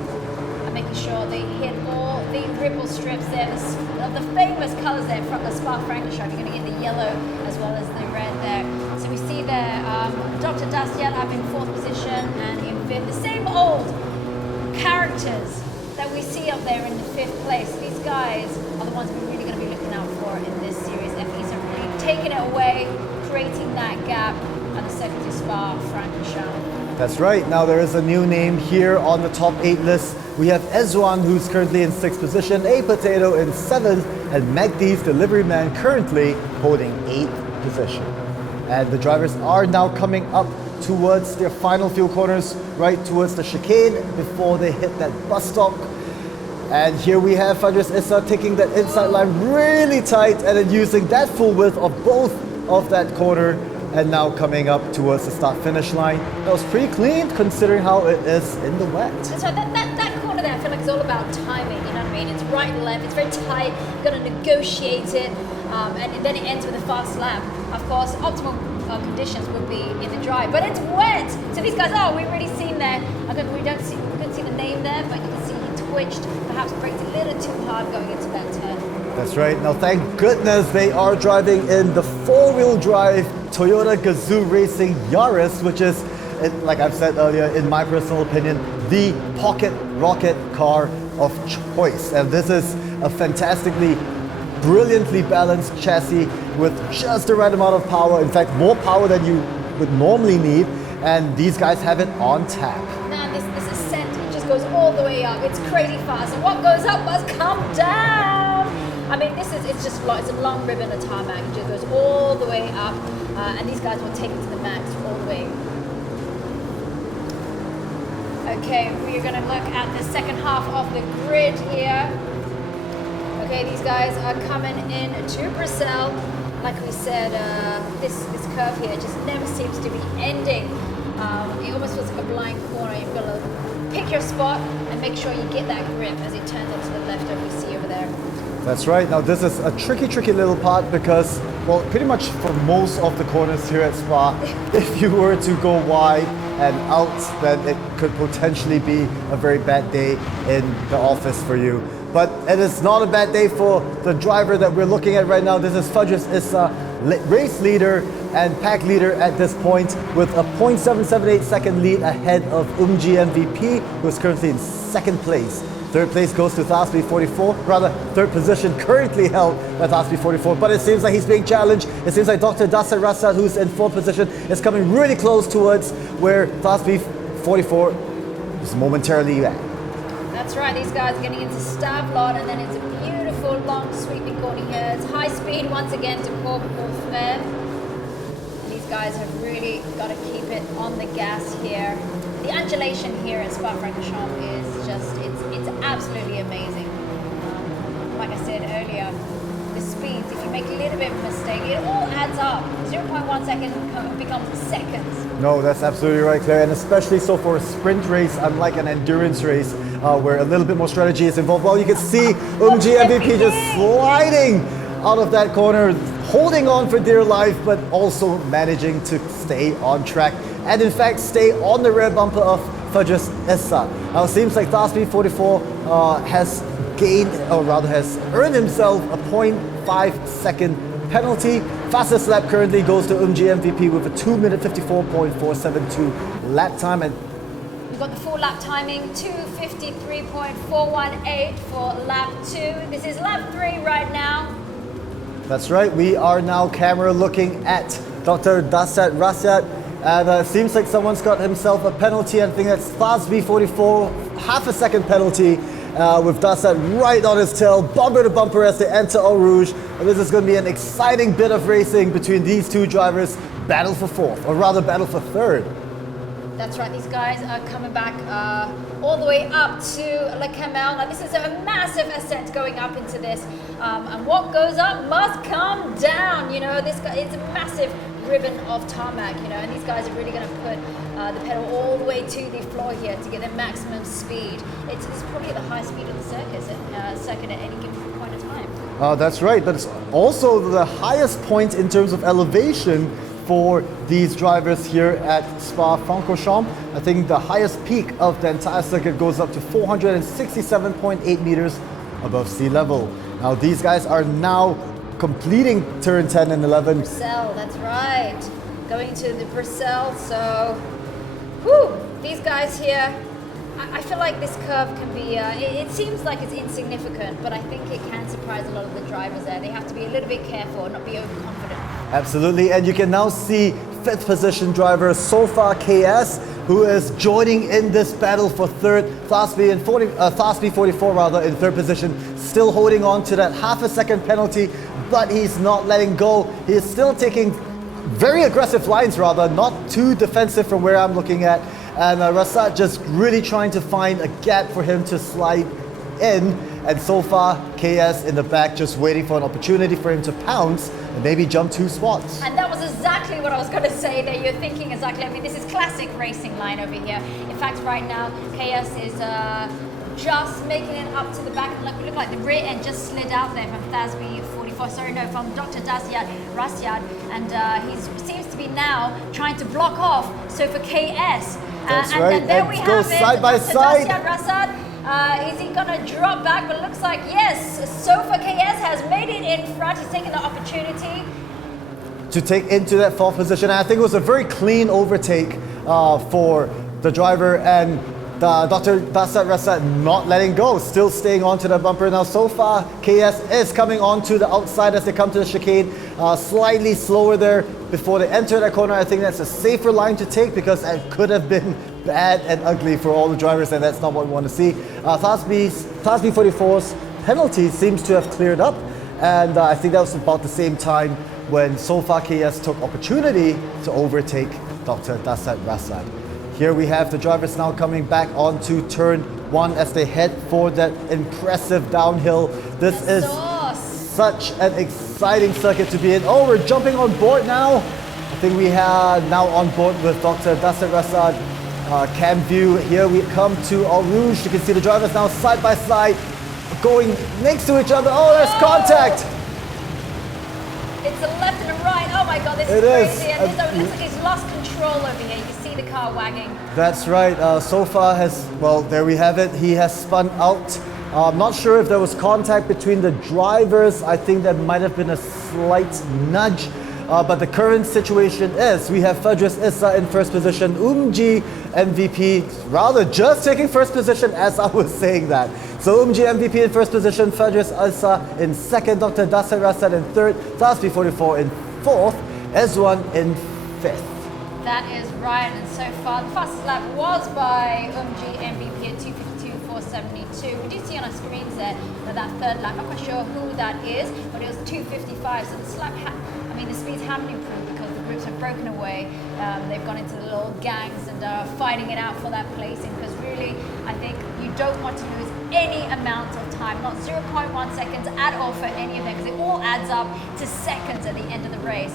making sure they hit all the ripple strips there, the famous colors there from the Spa-Francorchamps. You're going to get the yellow as well as the red there. So we see there, Dr. Dastiel up in 4th position and in 5th. The same old characters that we see up there in the 5th place. These guys are the ones we're really going to be looking out for in this series. FEs are really taking it away, creating that gap on the circuit to Spa-Francorchamps. That's right. Now there is a new name here on the top 8 list. We have Ezwan, who's currently in 6th position, A Potato in 7th, and Magdi's Delivery Man currently holding 8th position. And the drivers are now coming up towards their final few corners, right towards the chicane before they hit that bus stop. And here we have Fadris Issa taking that inside line really tight and then using that full width of both of that corner, and now coming up towards the start-finish line. That was pretty clean considering how it is in the wet. So that corner there, I feel like it's all about timing, you know what I mean? It's right and left, it's very tight, you've got to negotiate it, and then it ends with a fast lap. Of course, optimal conditions would be in the dry, but it's wet! So these guys, we've already seen there, we couldn't see the name there, but you can see he twitched, perhaps braked a little too hard going into that turn. That's right. Now, thank goodness they are driving in the 4-wheel drive Toyota Gazoo Racing Yaris, which is, like I've said earlier, in my personal opinion, the pocket rocket car of choice. And this is a fantastically, brilliantly balanced chassis with just the right amount of power. In fact, more power than you would normally need. And these guys have it on tap. Now, this ascent, it just goes all the way up. It's crazy fast. And what goes up must come down. I mean, it's a long ribbon of tarmac. It just goes all the way up, and these guys will take it to the max all the way. Okay, we're going to look at the second half of the grid here. Okay, these guys are coming in to Brazil. Like we said, this curve here just never seems to be ending. It almost feels like a blind corner. You've got to pick your spot and make sure you get that grip as it turns onto the left over we see over there. That's right. Now this is a tricky little part because, well, pretty much for most of the corners here at Spa, if you were to go wide and out, then it could potentially be a very bad day in the office for you. But it is not a bad day for the driver that we're looking at right now. This is Fadris Issa, race leader and pack leader at this point with a 0.778 second lead ahead of MVP, who is currently in 2nd place. 3rd place goes to Thasby 44, rather 3rd position currently held by Thasby 44, but it seems like he's being challenged. It seems like Dr. Dasar Rassad, who's in 4th position, is coming really close towards where Thasby 44 is momentarily at. That's right, these guys are getting into Stavlod, and then it's a beautiful long sweeping corner here. It's high speed once again to Corbin Fair. These guys have really got to keep it on the gas here. The undulation here at Spa-Francorchamps is just, it's absolutely amazing. Like I said earlier, the speeds, if you make a little bit of a mistake, it all adds up. 0.1 second becomes seconds. No, that's absolutely right, Claire, and especially so for a sprint race, unlike an endurance race, where a little bit more strategy is involved. Well, you can see MVP just sliding out of that corner, holding on for dear life, but also managing to stay on track, and in fact stay on the rear bumper of Fadris Issa. Now it seems like Thasby 44 has gained, or rather has earned himself a 0.5 second penalty. Fastest lap currently goes to MVP with a 2-minute 54.472 lap time, and we've got the full lap timing, 2:53.418 for lap 2. This is lap 3 right now. That's right, we are now camera looking at Dr. Dasat Rasyat. And it seems like someone's got himself a penalty. I think that's Fast B44, half a second penalty with Dasat right on his tail, bumper to bumper as they enter Eau Rouge. And this is going to be an exciting bit of racing between these two drivers. Battle for fourth, or rather battle for third. That's right, these guys are coming back all the way up to Le Camel. Now this is a massive ascent going up into this. And what goes up must come down. You know, this guy, it's a massive ribbon of tarmac, you know, and these guys are really going to put the pedal all the way to the floor here to get their maximum speed. It's probably the high speed of the circuit at any given point in time. That's right, but it's also the highest point in terms of elevation for these drivers here at Spa-Francorchamps. I think the highest peak of the entire circuit goes up to 467.8 meters above sea level. Now these guys are now completing turn 10 and 11. Bruxelles, that's right. Going to the Bruxelles, so whew, these guys here, I feel like this curve can be, it seems like it's insignificant, but I think it can surprise a lot of the drivers there. They have to be a little bit careful and not be overconfident. Absolutely, and you can now see 5th position driver Sofa KS, who is joining in this battle for third. Fast B44 rather in third position, still holding on to that half a second penalty, but he's not letting go. He is still taking very aggressive lines rather, not too defensive from where I'm looking at. And Rasat just really trying to find a gap for him to slide in. And so far, KS in the back just waiting for an opportunity for him to pounce and maybe jump 2 spots. And that was exactly what I was going to say there. You're thinking exactly. I mean, this is classic racing line over here. In fact, right now, KS is just making it up to the back. Look like the rear end just slid out there from Thasby 44. Sorry, no, from Dr. Dasat Rasyat. And he seems to be now trying to block off. So for KS. That's right. And there we go have it. side by Dr. side. Dasat Rasyat. Is he going to drop back? But it looks like, yes, Sofa KS has made it in front. He's taking the opportunity to take into that 4th position. And I think it was a very clean overtake for the driver, and Dr. Dasat Rasyat not letting go, still staying onto the bumper. Now so far, KS is coming onto the outside as they come to the chicane, slightly slower there before they enter that corner. I think that's a safer line to take because it could have been bad and ugly for all the drivers, and that's not what we want to see. Thasby 44's penalty seems to have cleared up, and I think that was about the same time when Sofa KS took opportunity to overtake Dr. Dasat Rasyat. Here we have the drivers now coming back onto turn 1 as they head for that impressive downhill. This is such an exciting circuit to be in. Oh, we're jumping on board now. I think we are now on board with Dr. Dasat Rasyat. Cam view, here we come to Eau Rouge. You can see the drivers now side by side going next to each other. Oh, there's contact. It's a left and a right. Oh my God, this is crazy. And it looks like he's lost control over here. You can see the car wagging. That's right. Sofa has, well, there we have it. He has spun out. I'm not sure if there was contact between the drivers. I think there might have been a slight nudge. But the current situation is we have Fadris Issa in first position, Umji MVP rather just taking first position as I was saying that. So Umji MVP in first position, Fadris Issa in second, Dr. Dasat Rasyat in third, Thasby 44 in fourth, Ezwan in fifth. That is right, and so far the fastest lap was by Umji MVP at 2:52.472. We do see on our screens there that third lap, I'm not quite sure who that is, but it was 2:55. So this lap, the speeds haven't improved because the groups have broken away. They've gone into the little gangs and are fighting it out for that placing, because really, I think you don't want to lose any amount of time, not 0.1 seconds at all for any of them, because it all adds up to seconds at the end of the race.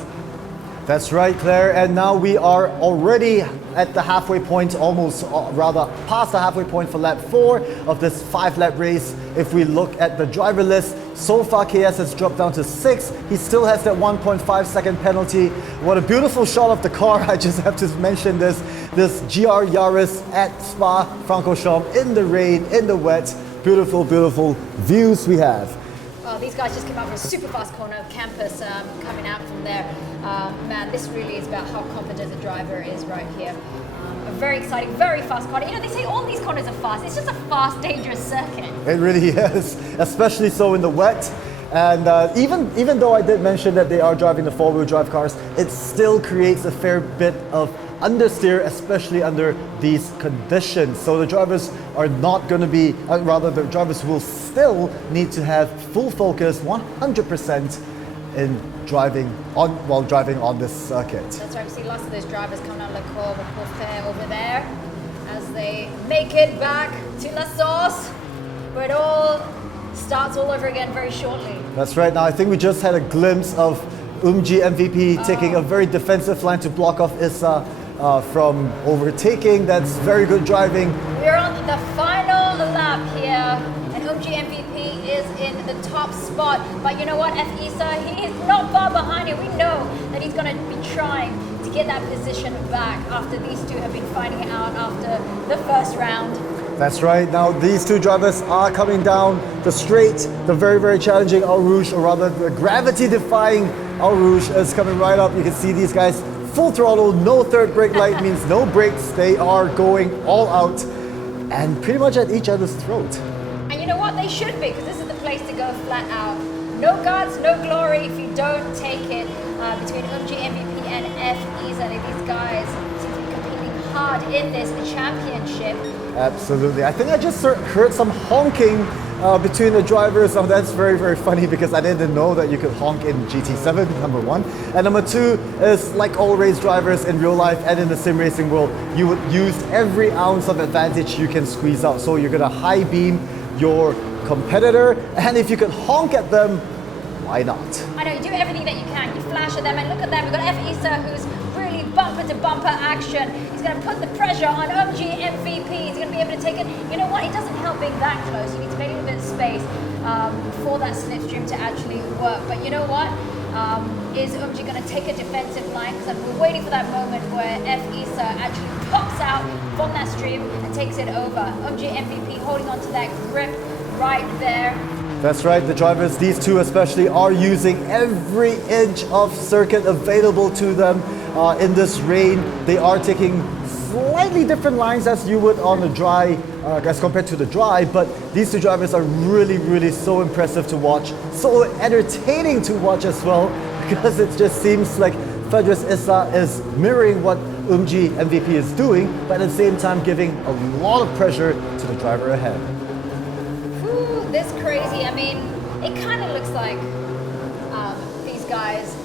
That's right, Claire, and now we are already at the halfway point, almost rather past the halfway point for lap 4 of this 5-lap race. If we look at the driver list, so far KS has dropped down to 6. He still has that 1.5 second penalty. What a beautiful shot of the car. I just have to mention this GR Yaris at Spa-Francorchamps in the rain, in the wet. Beautiful, beautiful views we have. Oh, these guys just came out of a super fast corner of campus coming out from there. Man, this really is about how confident the driver is right here. A very exciting, very fast corner. You know, they say all these corners are fast. It's just a fast, dangerous circuit. It really is, especially so in the wet. And even though I did mention that they are driving the four-wheel drive cars, it still creates a fair bit of understeer, especially under these conditions. So the drivers are not going to be, rather the drivers will still need to have full focus 100% in while driving on this circuit. That's right, we see lots of those drivers coming out of La Courbe or Fair over there as they make it back to La Sauce, but it all starts all over again very shortly. That's right. Now I think we just had a glimpse of MVP taking a very defensive line to block off Issa from overtaking. That's very good driving. We're on the final lap here, and MVP is in the top spot. But you know what, Issa, he is not far behind him. We know that he's going to be trying to get that position back after these two have been fighting it out after the first round. That's right. Now these two drivers are coming down the straight. The very, very challenging Eau Rouge, or rather the gravity-defying Eau Rouge is coming right up. You can see these guys full throttle, no third brake light means no brakes. They are going all out and pretty much at each other's throat. And you know what? They should be, because this is the place to go flat out. No guts, no glory if you don't take it between MVP and Issa. These guys seem to be competing hard in this championship. Absolutely. I think I just heard some honking between the drivers. Oh, that's very, very funny because I didn't know that you could honk in GT7, number one. And number two is, like all race drivers in real life and in the sim racing world, you would use every ounce of advantage you can squeeze out. So you're going to high beam your competitor, and if you can honk at them, why not? I know, you do everything that you can. You flash at them, and look at them. We've got Issa who's really bumper to bumper action. He's going to put the pressure on MVP. He's going to be able to take it. You know what? It doesn't help being that close. You need to make a little bit of space for that slipstream to actually work. But you know what? Is Umji going to take a defensive line? Because we're waiting for that moment where Issa actually pops out from that stream and takes it over. MVP holding on to that grip right there. That's right, the drivers, these two especially, are using every inch of circuit available to them in this rain. They are taking slightly different lines as you would on the dry, as compared to the dry, but these two drivers are really, really so impressive to watch, so entertaining to watch as well, because it just seems like Fedras Issa is mirroring what MVP is doing, but at the same time giving a lot of pressure to the driver ahead. This crazy. I mean, it kind of looks like these guys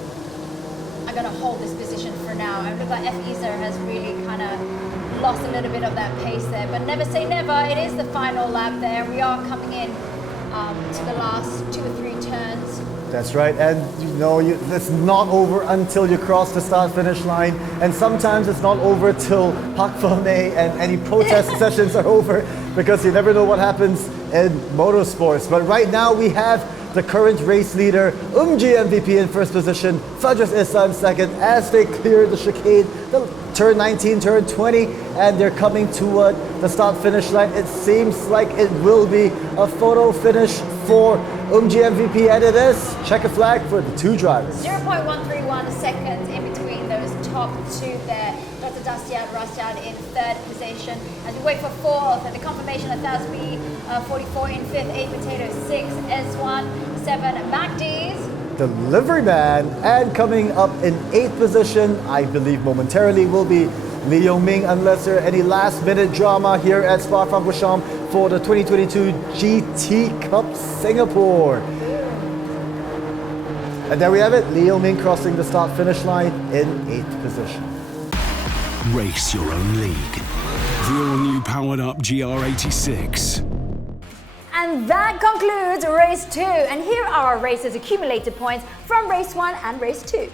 are going to hold this position for now. It looks like Issa has really kind of lost a little bit of that pace there, but never say never. It is the final lap there. We are coming in to the last 2 or 3 turns. That's right, and you know, it's not over until you cross the start-finish line, and sometimes it's not over till Park Ferme and any protest sessions are over, because you never know what happens in motorsports. But right now we have the current race leader, MVP in first position, Fedras Issa in second, as they clear the chicane, the turn 19, turn 20, and they're coming toward the start-finish line. It seems like it will be a photo finish for MVP, and it is. Check a flag for the two drivers. 0.131 seconds in between those top two there. Dr. Rastiad in third position. As we wait for fourth, the confirmation of Thas B, 44 in fifth, 8 Potato, 6 S1, 7 MacD's. Delivery man, and coming up in 8th position, I believe momentarily, will be Lee Yong-ming, unless there are any last-minute drama here at Spa-Francorchamps for the 2022 GT Cup Singapore. And there we have it, Lee Yong-ming crossing the start-finish line in 8th position. Race your own league. The all-new powered-up GR86. And that concludes race 2. And here are our racers' accumulated points from race 1 and race 2.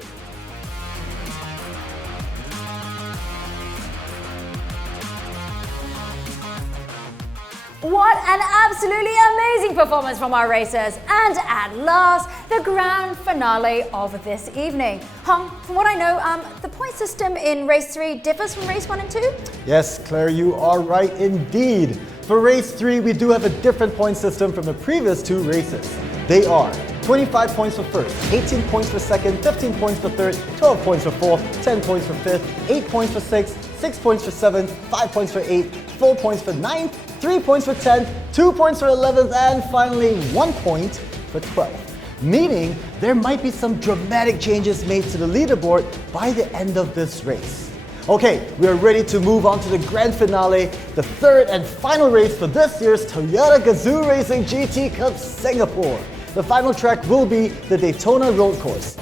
What an absolutely amazing performance from our racers. And at last, the grand finale of this evening. Hong, from what I know, the point system in race 3 differs from race 1 and 2? Yes, Claire, you are right indeed. For race 3, we do have a different point system from the previous 2 races. They are 25 points for first, 18 points for second, 15 points for third, 12 points for fourth, 10 points for fifth, 8 points for sixth, 6 points for seventh, 5 points for eighth, 4 points for ninth, 3 points for 10th, 2 points for 11th, and finally 1 point for 12th. meaning there might be some dramatic changes made to the leaderboard by the end of this race. Okay, we are ready to move on to the grand finale, the third and final race for this year's Toyota Gazoo Racing GT Cup Singapore. The final track will be the Daytona Road Course.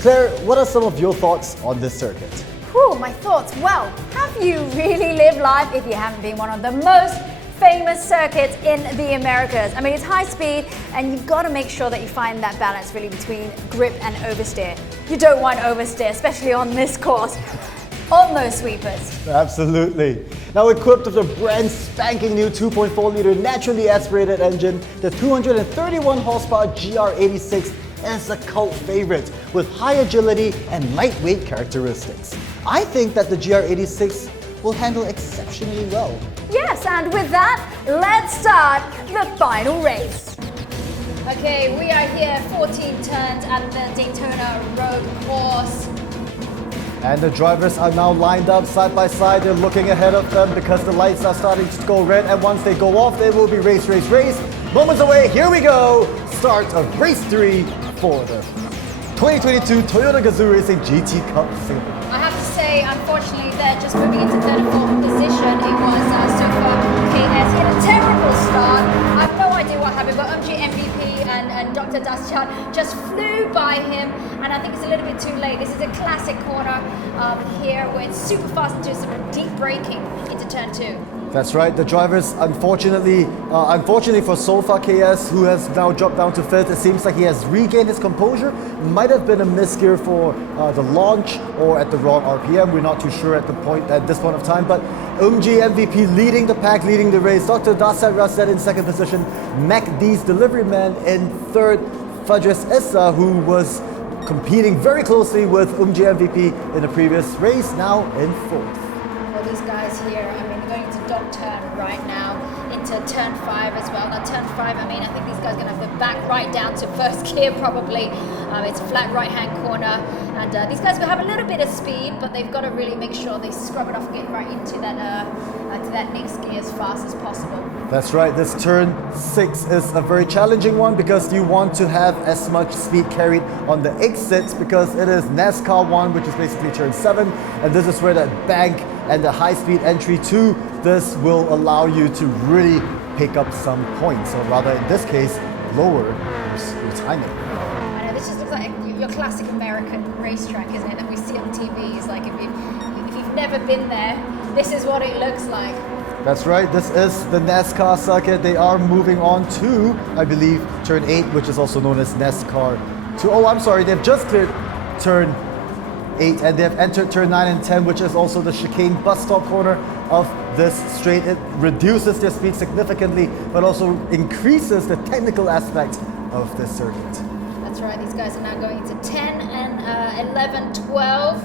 Claire, what are some of your thoughts on this circuit? Whew, my thoughts. Well, have you really lived life if you haven't been one of the most famous circuits in the Americas? I mean, it's high speed and you've got to make sure that you find that balance really between grip and oversteer. You don't want oversteer, especially on this course. On those sweepers. Absolutely. Now equipped with a brand spanking new 2.4 liter naturally aspirated engine, the 231 horsepower GR86 is a cult favorite with high agility and lightweight characteristics. I think that the GR86 will handle exceptionally well. Yes, and with that, let's start the final race. Okay, we are here 14 turns at the Daytona Road Course. And the drivers are now lined up side by side. They're looking ahead of them because the lights are starting to go red, and once they go off, they will be race. Moments away, here we go! Start of race 3 for the 2022 Toyota Gazoo Racing GT Cup Singapore. I have to say, unfortunately, they're just moving into third and fourth position. It was so far KS. He had a terrible start. I have no idea what happened, but MG MVP and Dr. Daschat just flew by him, and I think it's a little bit too late. This is a classic corner here where it's super fast into some deep braking into turn 2. That's right. The drivers, unfortunately for Sofa KS, who has now dropped down to 5th, it seems like he has regained his composure. Might have been a misgear for the launch or at the wrong RPM. We're not too sure at this point of time. But MVP leading the pack, leading the race. Dr. Dasat Rasset in 2nd position. MacD's delivery man in 3rd. Fadris Issa, who was competing very closely with MVP in the previous race, now in 4th. Well, these guys here, I mean, going to dog turn right now into turn 5 as well. Now turn 5, I mean, I think these guys are going to have to back right down to first gear probably. It's a flat right hand corner, and these guys will have a little bit of speed, but they've got to really make sure they scrub it off and get right into that next gear as fast as possible. That's right, this turn 6 is a very challenging one because you want to have as much speed carried on the exits because it is NASCAR 1, which is basically turn 7, and this is where that bank and the high-speed entry to this will allow you to really pick up some points, or rather in this case, lower your timing. I know, this just looks like your classic American racetrack, isn't it, that we see on TV. It's like if you've never been there, this is what it looks like. That's right, this is the NASCAR circuit. They are moving on to, I believe, turn 8, which is also known as NASCAR 2. Oh, I'm sorry, they've just cleared turn 8 and they have entered turn 9 and 10, which is also the chicane bus stop corner of this straight. It reduces their speed significantly, but also increases the technical aspect of this circuit. That's right, these guys are now going to 10 and 11, 12.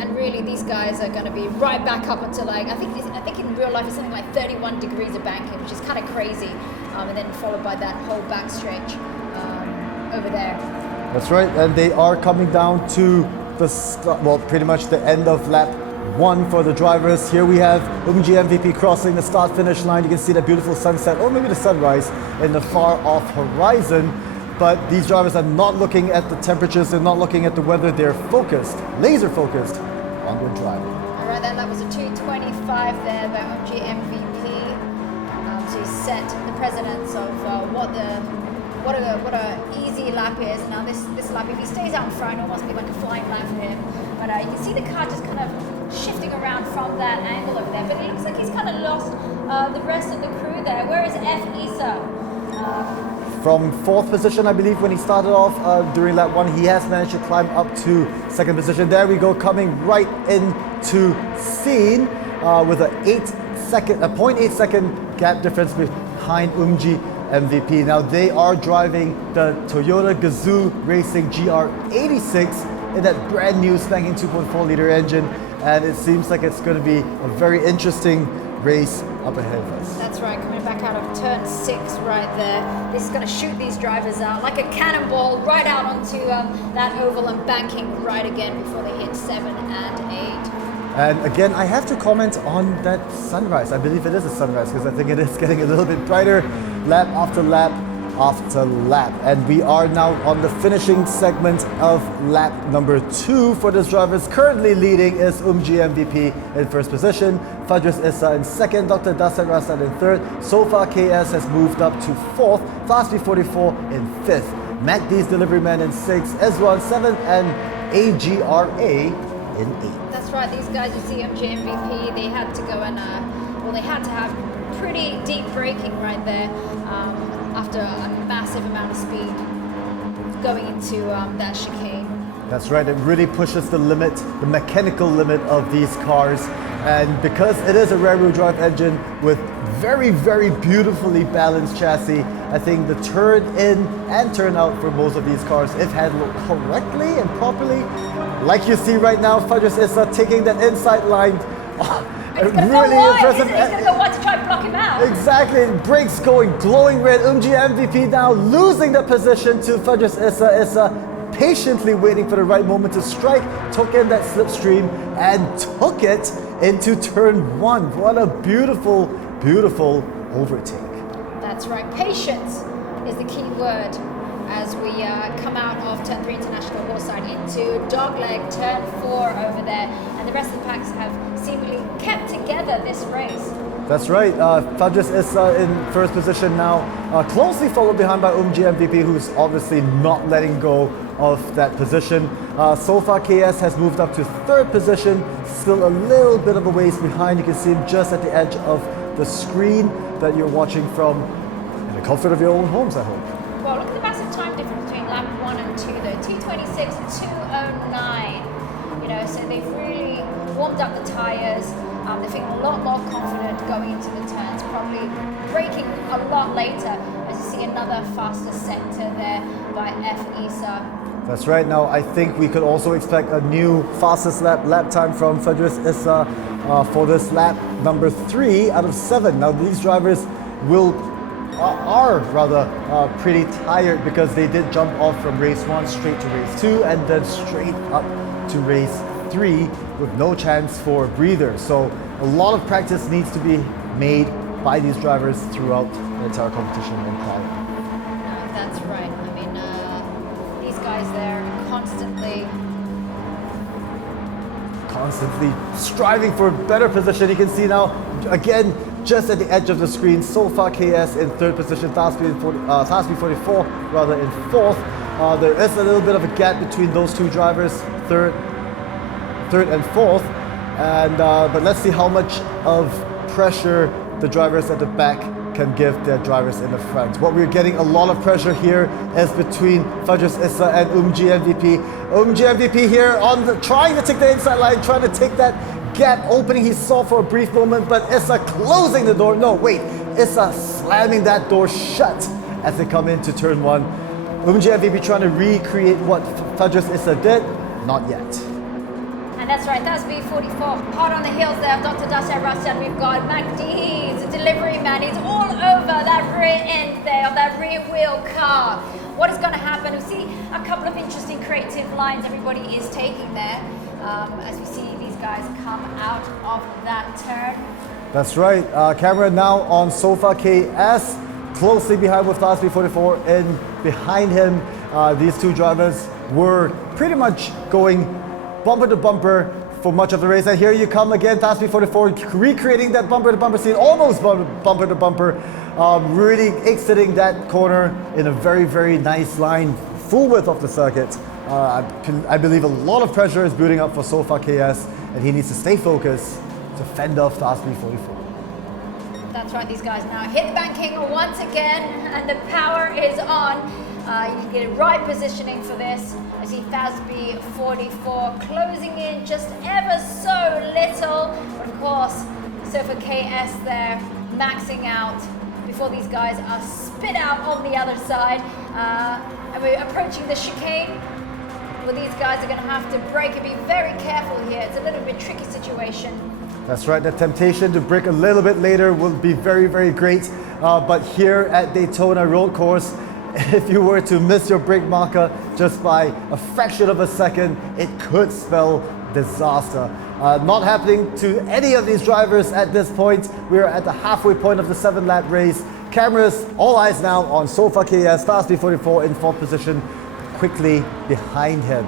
And really, these guys are going to be right back up until I think in real life it's something like 31 degrees of banking, which is kind of crazy. And then followed by that whole backstretch over there. That's right, and they are coming down to pretty much the end of lap 1 for the drivers. Here we have MVP crossing the start-finish line. You can see that beautiful sunset, or maybe the sunrise, in the far-off horizon. But these drivers are not looking at the temperatures, they're not looking at the weather, they're focused, laser focused on their driving. All right, that was a 2:25 there by MVP. So he set the precedence of what a easy lap is. Now this lap, if he stays out in front, it'll almost be like a flying lap for him. But you can see the car just kind of shifting around from that angle over there. But it looks like he's kind of lost the rest of the crew there. Where is F. Issa? From 4th position, I believe, when he started off during lap 1, he has managed to climb up to 2nd position. There we go, coming right into scene with a 0.8 second gap difference behind MVP. Now they are driving the Toyota Gazoo Racing GR86 in that brand new spanking 2.4 liter engine, and it seems like it's going to be a very interesting race up ahead of us. That's right, coming back out of turn 6 right there. This is going to shoot these drivers out like a cannonball right out onto that oval and banking right again before they hit 7 and 8. And again, I have to comment on that sunrise. I believe it is a sunrise because I think it is getting a little bit brighter lap after lap. after lap. And we are now on the finishing segment of lap number 2 for this drivers. Currently leading is MVP in first position, Fadris Issa in second, Dr. Dasar Rasad in third. So far KS has moved up to fourth, Fast B44 in fifth, MacD's Delivery Man in sixth, Ezra in seventh, and AGRA in eighth. That's right, these guys, you see MVP, they had to go and, they had to have pretty deep braking right there after a massive amount of speed going into that chicane. That's right, it really pushes the limit, the mechanical limit of these cars. And because it is a rear-wheel drive engine with very, very beautifully balanced chassis, I think the turn in and turn out for most of these cars, if handled correctly and properly, like you see right now, Fadris Issa taking that inside line. Really impressive. He's going to go wide to try and block him out. Exactly, brakes going glowing red. MVP now losing the position to Fadris Issa. Issa patiently waiting for the right moment to strike, took in that slipstream and took it into turn 1. What a beautiful, beautiful overtake. That's right, patience is the key word as we come out of turn 3 international Horside into dogleg turn 4 over there, and the rest of the packs have seemingly kept together this race. That's right, Fadris Issa in first position now, closely followed behind by MVP, who's obviously not letting go of that position. So far KS has moved up to third position, still a little bit of a ways behind. You can see him just at the edge of the screen that you're watching from in the comfort of your own homes, I hope. Well, look at the massive time difference between lap 1 and 2 though, 2:26 and 2:09. You know, so they've really warmed up the tyres. They're feeling a lot more confident going into the turns, probably braking a lot later as you see another faster sector there by F. Issa. That's right. Now I think we could also expect a new fastest lap time from Fadris Issa for this lap number 3 out of 7. Now these drivers are rather pretty tired because they did jump off from race 1 straight to race 2 and then straight up to race 3 with no chance for a breather. So a lot of practice needs to be made by these drivers throughout the entire competition and quality. That's right. I mean, these guys there are constantly striving for a better position. You can see now, again, just at the edge of the screen, so far KS in third position, Tasby 44 rather in fourth. There is a little bit of a gap between those two drivers, third and fourth. And but let's see how much of pressure the drivers at the back can give their drivers in the front. What we're getting a lot of pressure here is between Fadris Issa and MVP. MVP here trying to take the inside line, trying to take that gap opening he saw for a brief moment, but Issa closing the door. No, wait, Issa slamming that door shut as they come into turn 1. MVP trying to recreate what Fadris Issa did. Not yet. And that's right, that's B44. Hard on the heels there of Dr. Dasar Rasad. We've got MacD's Delivery Man. He's all over that rear end there of that rear wheel car. What is going to happen? We see a couple of interesting creative lines everybody is taking there as we see these guys come out of that turn. That's right. Camera now on Sofa KS, closely behind with Fast B44 and behind him. These two drivers were pretty much going bumper to bumper for much of the race. And here you come again, Fast B44 recreating that bumper to bumper scene, almost bumper to bumper, really exiting that corner in a very, very nice line, full width of the circuit. I believe a lot of pressure is building up for Sofa KS, and he needs to stay focused to fend off Fast B44. That's right, these guys now hit the banking once again, and the power is on. You get right positioning for this. I see Fazby 44 closing in just ever so little. But of course, so for KS there, maxing out before these guys are spit out on the other side. And we're approaching the chicane. Well, these guys are going to have to brake and be very careful here. It's a little bit tricky situation. That's right, the temptation to brake a little bit later will be very, very great. But here at Daytona Road Course, if you were to miss your brake marker just by a fraction of a second, it could spell disaster. Not happening to any of these drivers at this point. We're at the halfway point of the 7-lap race. cameras, all eyes now on Sofa KS, Fast B44 in 4th position, quickly behind him.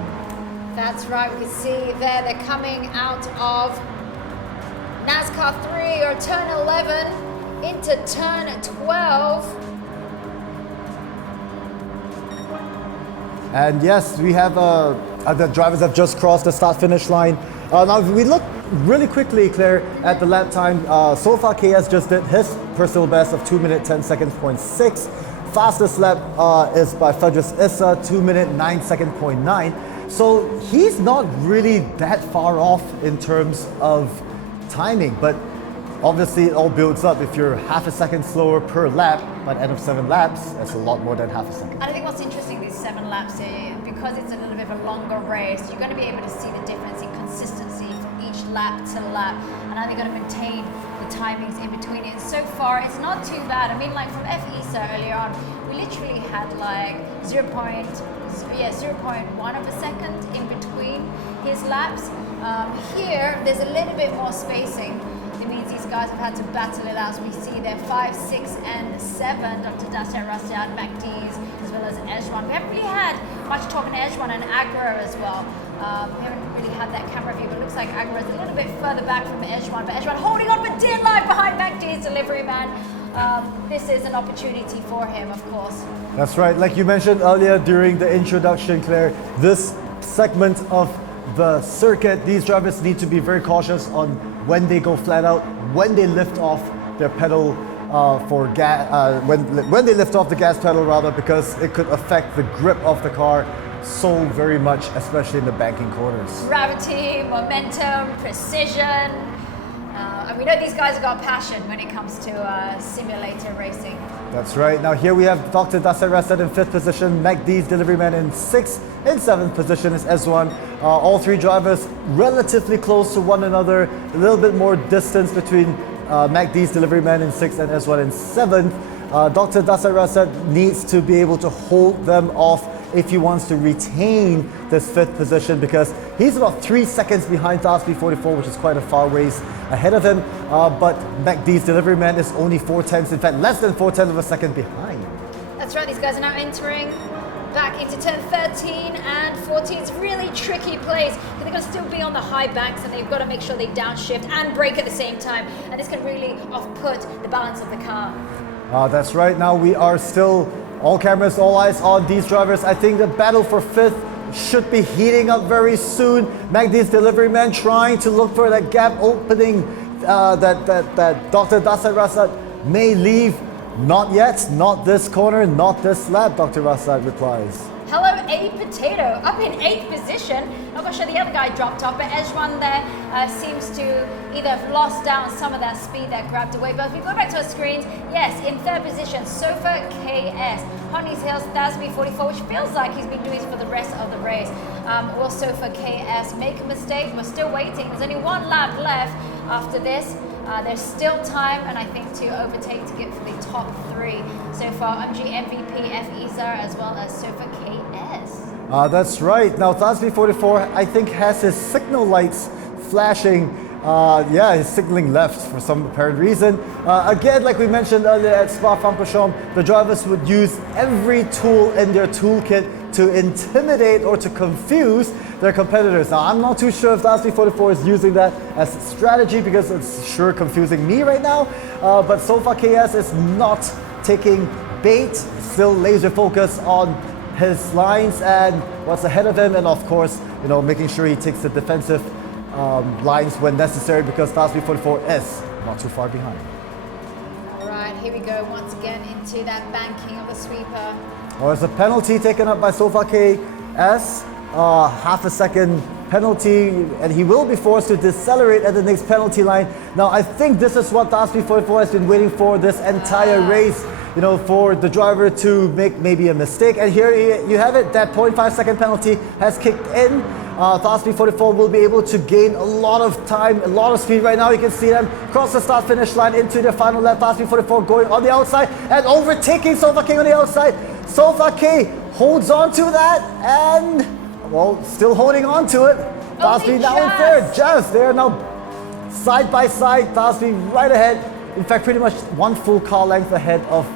That's right, we can see there they're coming out of NASCAR 3 or turn 11 into turn 12. And yes, we have the drivers have just crossed the start-finish line. Now, if we look really quickly, Claire, at the lap time, so far KS just did his personal best of 2 minute 10 seconds, 0.6. Fastest lap is by Fedris Issa, 2 minute 9 second, 0.9. So he's not really that far off in terms of timing, but obviously it all builds up. If you're half a second slower per lap, by the end of 7 laps, that's a lot more than half a second. And I think what's interesting, these 7 laps here, because it's a little bit of a longer race, you're going to be able to see the difference in consistency from each lap to lap, and how they're going to maintain the timings in between it. And so far, it's not too bad. I mean, like from FISA earlier on, we literally had like 0.1 of a second in between his laps. Here, there's a little bit more spacing. It means these guys have had to battle it out. As we see there, 5, 6, and 7. Dr. Dasset Rashad, MacDees, as well as Ejwan. We haven't really had much talk on Ejwan and Agra as well. We haven't really had that camera view, but it looks like Agra is a little bit further back from Ejwan. But Ejwan holding on, but dead line behind MacDees, delivery man. This is an opportunity for him, of course. That's right. Like you mentioned earlier during the introduction, Claire, this segment of the circuit, these drivers need to be very cautious on when they go flat out, when they lift off their pedal for gas, when they lift off the gas pedal rather, because it could affect the grip of the car so very much, especially in the banking corners. Gravity, momentum, precision. And we know these guys have got passion when it comes to simulator racing. That's right. Now here we have Dr. Dasset Rashad in 5th position, MacDees delivery man in 6th, in 7th position is S1. All 3 drivers relatively close to one another, a little bit more distance between MacDees delivery man in 6th and S1 in 7th. Dr. Dasset Rashad needs to be able to hold them off if he wants to retain this 5th position, because he's about 3 seconds behind Fast B44, which is quite a far ways ahead of him. But MacDees delivery man is only 4/10, in fact less than 4/10 of a second behind. That's right, these guys are now entering back into turn 13 and 14. It's a really tricky place, but they're going to still be on the high banks, and they've got to make sure they downshift and brake at the same time, and this can really off-put the balance of the car. That's right. Now we are still all cameras, all eyes on these drivers. I think the battle for 5th should be heating up very soon. MacDees delivery man trying to look for that gap opening that Dr. Dasset Rashad may leave. Not yet, not this corner, not this lap, Dr. Rashad replies. Hello, A Potato, up in 8th position. Not quite sure the other guy dropped off, but Ejwan there seems to either have lost down some of that speed that grabbed away. But if we go back to our screens, yes, in 3rd position, Sofa KS. Honey's Hills, Thasby 44, which feels like he's been doing it for the rest of the race. Will Sofa KS make a mistake? We're still waiting. There's only 1 lap left after this. There's still time, and I think to overtake to get for the top 3. So far, MG MVP FISA as well as Sofa KS. That's right. Now, Thasby 44, I think, has his signal lights flashing. He's signaling left for some apparent reason. Again, like we mentioned earlier at Spa-Francorchamps, the drivers would use every tool in their toolkit to intimidate or to confuse their competitors. Now, I'm not too sure if Thasby 44 is using that as a strategy, because it's sure confusing me right now. But so far, KS is not taking bait, still laser focus on his lines and what's ahead of him, and of course, making sure he takes the defensive lines when necessary, because Thasby 44 is not too far behind. All right, here we go once again into that banking of the sweeper. Well, there's a penalty taken up by Sofa KS, half a second penalty, and he will be forced to decelerate at the next penalty line. Now, I think this is what Thasby 44 has been waiting for this entire race, for the driver to make maybe a mistake. And here you have it, that 0.5 second penalty has kicked in. Thasby 44 will be able to gain a lot of time, a lot of speed right now. You can see them cross the start-finish line into their final lap. Thasby 44 going on the outside and overtaking Sofa K on the outside. Sofa K holds on to that and, still holding on to it. Thasby now in third. Just they are now side by side. Thasby right ahead. In fact, pretty much one full car length ahead of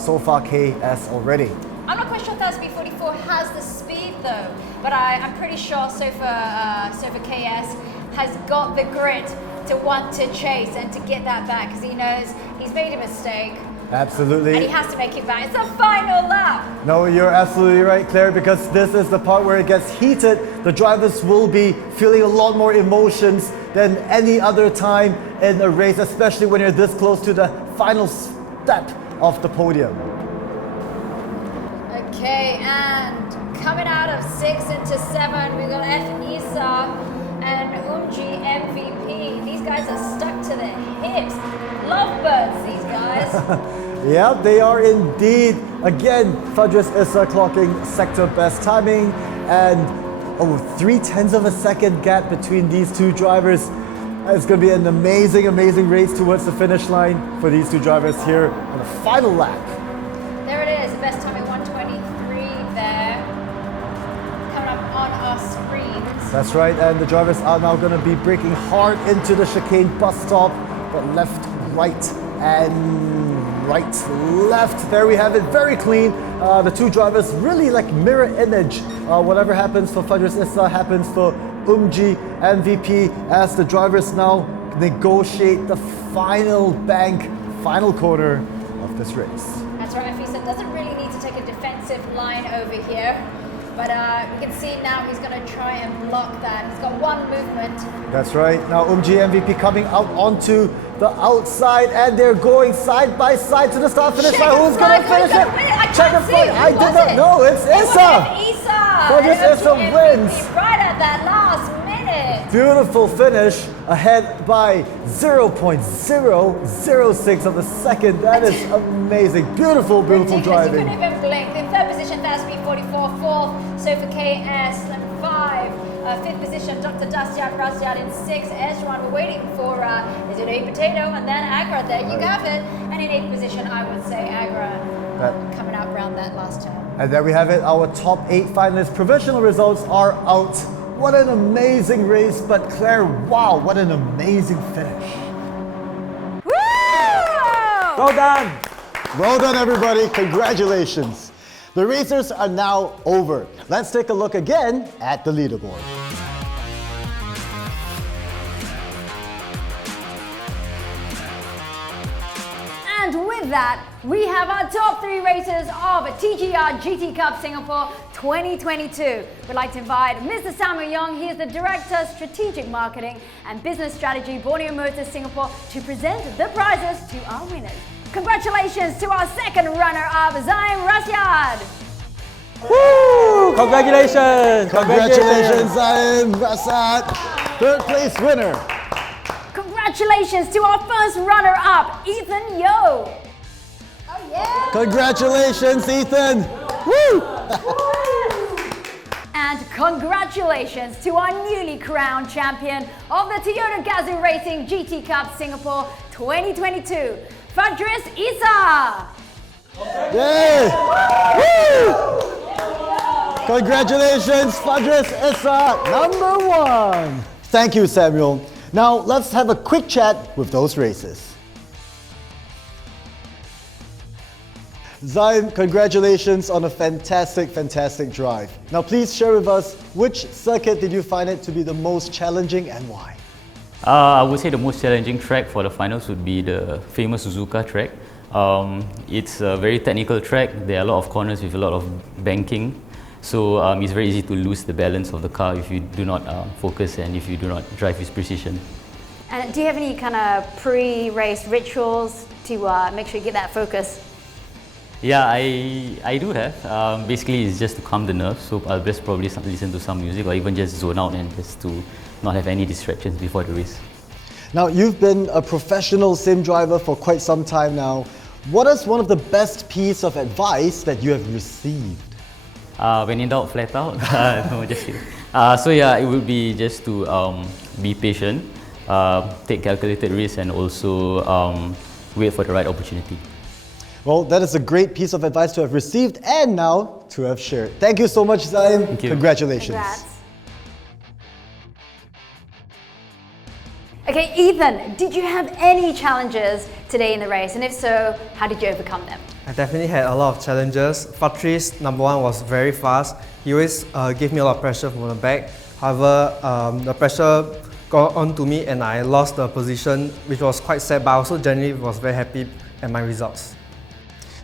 so far KS already. I'm not quite sure if SB44 has the speed though, but I'm pretty sure Sofa KS has got the grit to want to chase and to get that back because he knows he's made a mistake. Absolutely. And he has to make it back. It's the final lap. No, you're absolutely right, Claire, because this is the part where it gets heated. The drivers will be feeling a lot more emotions than any other time in a race, especially when you're this close to the final step of the podium. Okay, and coming out of 6 into 7, we've got F. Isa and MVP. These guys are stuck to their hips. Lovebirds, these guys. Yeah, they are indeed. Again, Fadris Issa clocking sector best timing and 0.3 of a second gap between these two drivers. It's going to be an amazing, amazing race towards the finish line for these two drivers here on the final lap. There it is, the best timing 123 there. Coming up on our screens. That's right, and the drivers are now going to be braking hard into the chicane bus stop, but left, right, and right, left. There we have it, very clean. The two drivers really like mirror image. Whatever happens for Fadris Issa happens for MVP as the drivers now negotiate the final bank, final corner of this race. That's right, Fisa doesn't really need to take a defensive line over here, but we can see now he's going to try and block that. He's got one movement. That's right. Now MVP coming out onto the outside and they're going side by side to the start finish line. Who's going to finish it? Check the flag. I did not know. It's Issa. Fadris Issa wins. Right at that last minute. Beautiful finish, ahead by 0.006 of a second. That is amazing. Beautiful, beautiful driving. You couldn't even blink. In third position, SB44, fourth, Sofa KS, and 5. Fifth position, Dr. Dasyat Rasyat in 6. Eshwan, we're waiting for, is it a potato? And then Agra, there you have it. And in 8th position, I would say Agra coming out around that last turn. And there we have it, our top 8 finalists. Provisional results are out. What an amazing race, but Claire, wow, what an amazing finish. Woo! Well done! Well done, everybody. Congratulations. The racers are now over. Let's take a look again at the leaderboard. And with that, we have our top 3 racers of TGR GT Cup Singapore 2022. We'd like to invite Mr. Samuel Young. He is the Director of Strategic Marketing and Business Strategy, Borneo Motors Singapore, to present the prizes to our winners. Congratulations to our second runner-up, Zaim Rasyad. Woo! Congratulations! Congratulations, Zaim Rasyad, third place winner. Congratulations to our first runner-up, Ethan Yo. Oh yeah! Congratulations, Ethan. Woo! And congratulations to our newly crowned champion of the Toyota Gazoo Racing GT Cup Singapore 2022, Fadris Issa. Yay! Woo! Congratulations, Fadris Issa, number 1. Thank you, Samuel. Now let's have a quick chat with those races. Zaim, congratulations on a fantastic, fantastic drive. Now please share with us, which circuit did you find it to be the most challenging and why? I would say the most challenging track for the finals would be the famous Suzuka track. It's a very technical track. There are a lot of corners with a lot of banking. So it's very easy to lose the balance of the car if you do not focus and if you do not drive with precision. And do you have any kind of pre-race rituals to make sure you get that focus? Yeah, I do have. Basically, it's just to calm the nerves. So I'll just probably listen to some music or even just zone out and just to not have any distractions before the race. Now, you've been a professional sim driver for quite some time now. What is one of the best piece of advice that you have received? When in doubt, flat out. No, just kidding. So yeah, it would be just to be patient, take calculated risks, and also wait for the right opportunity. Well, that is a great piece of advice to have received and now to have shared. Thank you so much, Zaim. Thank you. Congratulations. Congrats. Okay, Okay, Ethan, did you have any challenges today in the race? And if so, how did you overcome them? I definitely had a lot of challenges. Patrice, number one, was very fast. He always gave me a lot of pressure from the back. However, the pressure got onto me and I lost the position, which was quite sad, but I also generally was very happy at my results.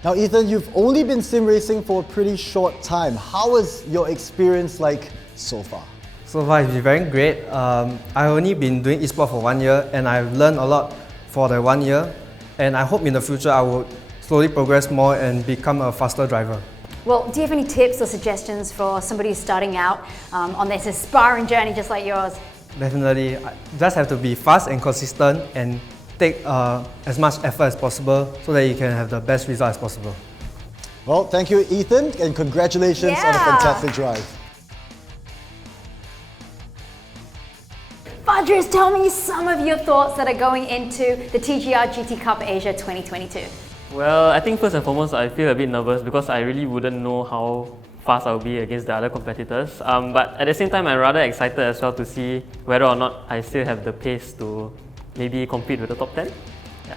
Now, Ethan, you've only been sim racing for a pretty short time. How was your experience like so far? So far, it's been very great. I've only been doing esports for 1 year and I've learned a lot for the 1 year. And I hope in the future I would slowly progress more and become a faster driver. Well, do you have any tips or suggestions for somebody who's starting out on this aspiring journey just like yours? Definitely, I just have to be fast and consistent and take as much effort as possible so that you can have the best result as possible. Well, thank you, Ethan, and congratulations on a fantastic drive. Fadris, tell me some of your thoughts that are going into the TGR GT Cup Asia 2022. Well, I think first and foremost, I feel a bit nervous because I really wouldn't know how fast I'll be against the other competitors. But at the same time, I'm rather excited as well to see whether or not I still have the pace to maybe compete with the top 10. Yeah.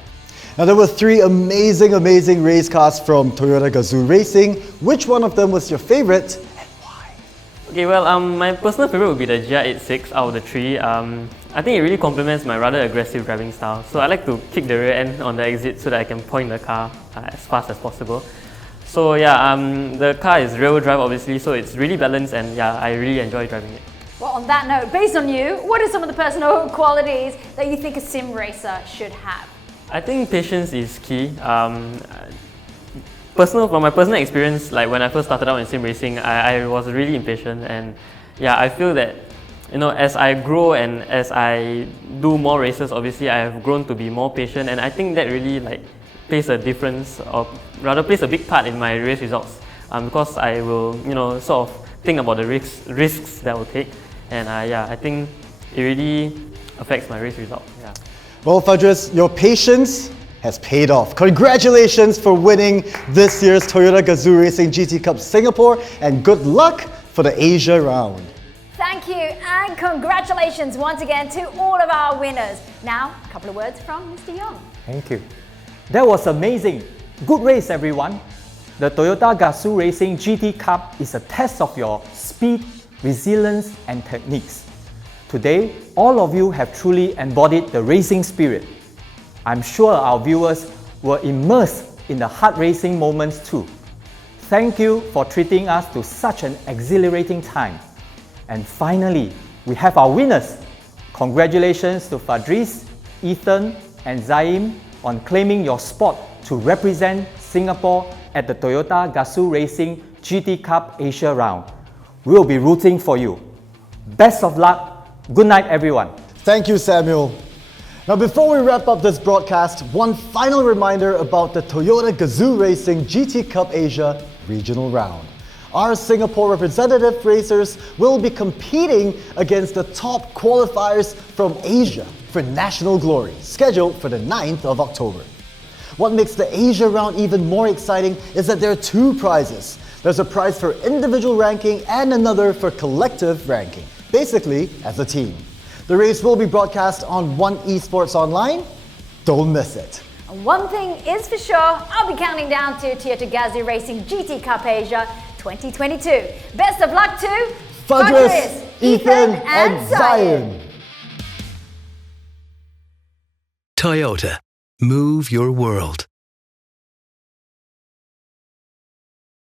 Now, there were 3 amazing race cars from Toyota Gazoo Racing. Which one of them was your favorite? Okay, well, my personal favorite would be the GR86 out of the 3. I think it really complements my rather aggressive driving style. So I like to kick the rear end on the exit so that I can point the car as fast as possible. So yeah, the car is rear-wheel drive obviously, so it's really balanced and yeah, I really enjoy driving it. Well, on that note, based on you, what are some of the personal qualities that you think a sim racer should have? I think patience is key. From my personal experience, like when I first started out in sim racing, I was really impatient, and yeah, I feel that as I grow and as I do more races, obviously I have grown to be more patient, and I think that really plays a difference, or rather plays a big part in my race results, because I will sort of think about the risks that I will take, and yeah, I think it really affects my race result. Yeah. Well, Fadris, your patience has paid off. Congratulations for winning this year's Toyota Gazoo Racing GT Cup Singapore, and good luck for the Asia round. Thank you, and congratulations once again to all of our winners. Now, a couple of words from Mr. Young. Thank you. That was amazing. Good race, everyone. The Toyota Gazoo Racing GT Cup is a test of your speed, resilience, and techniques. Today, all of you have truly embodied the racing spirit. I'm sure our viewers were immersed in the hard racing moments too. Thank you for treating us to such an exhilarating time. And finally, we have our winners. Congratulations to Fadris, Ethan, and Zaim on claiming your spot to represent Singapore at the Toyota Gazoo Racing GT Cup Asia round. We'll be rooting for you. Best of luck. Good night, everyone. Thank you, Samuel. Now, before we wrap up this broadcast, one final reminder about the Toyota Gazoo Racing GT Cup Asia Regional Round. Our Singapore representative racers will be competing against the top qualifiers from Asia for national glory, scheduled for the 9th of October. What makes the Asia round even more exciting is that there are 2 prizes. There's a prize for individual ranking and another for collective ranking, basically as a team. The race will be broadcast on One Esports Online. Don't miss it. And one thing is for sure, I'll be counting down to Toyota Gazoo Racing GT Cup Asia 2022. Best of luck to Fadris, Ethan, and Zion. Toyota. Move your world.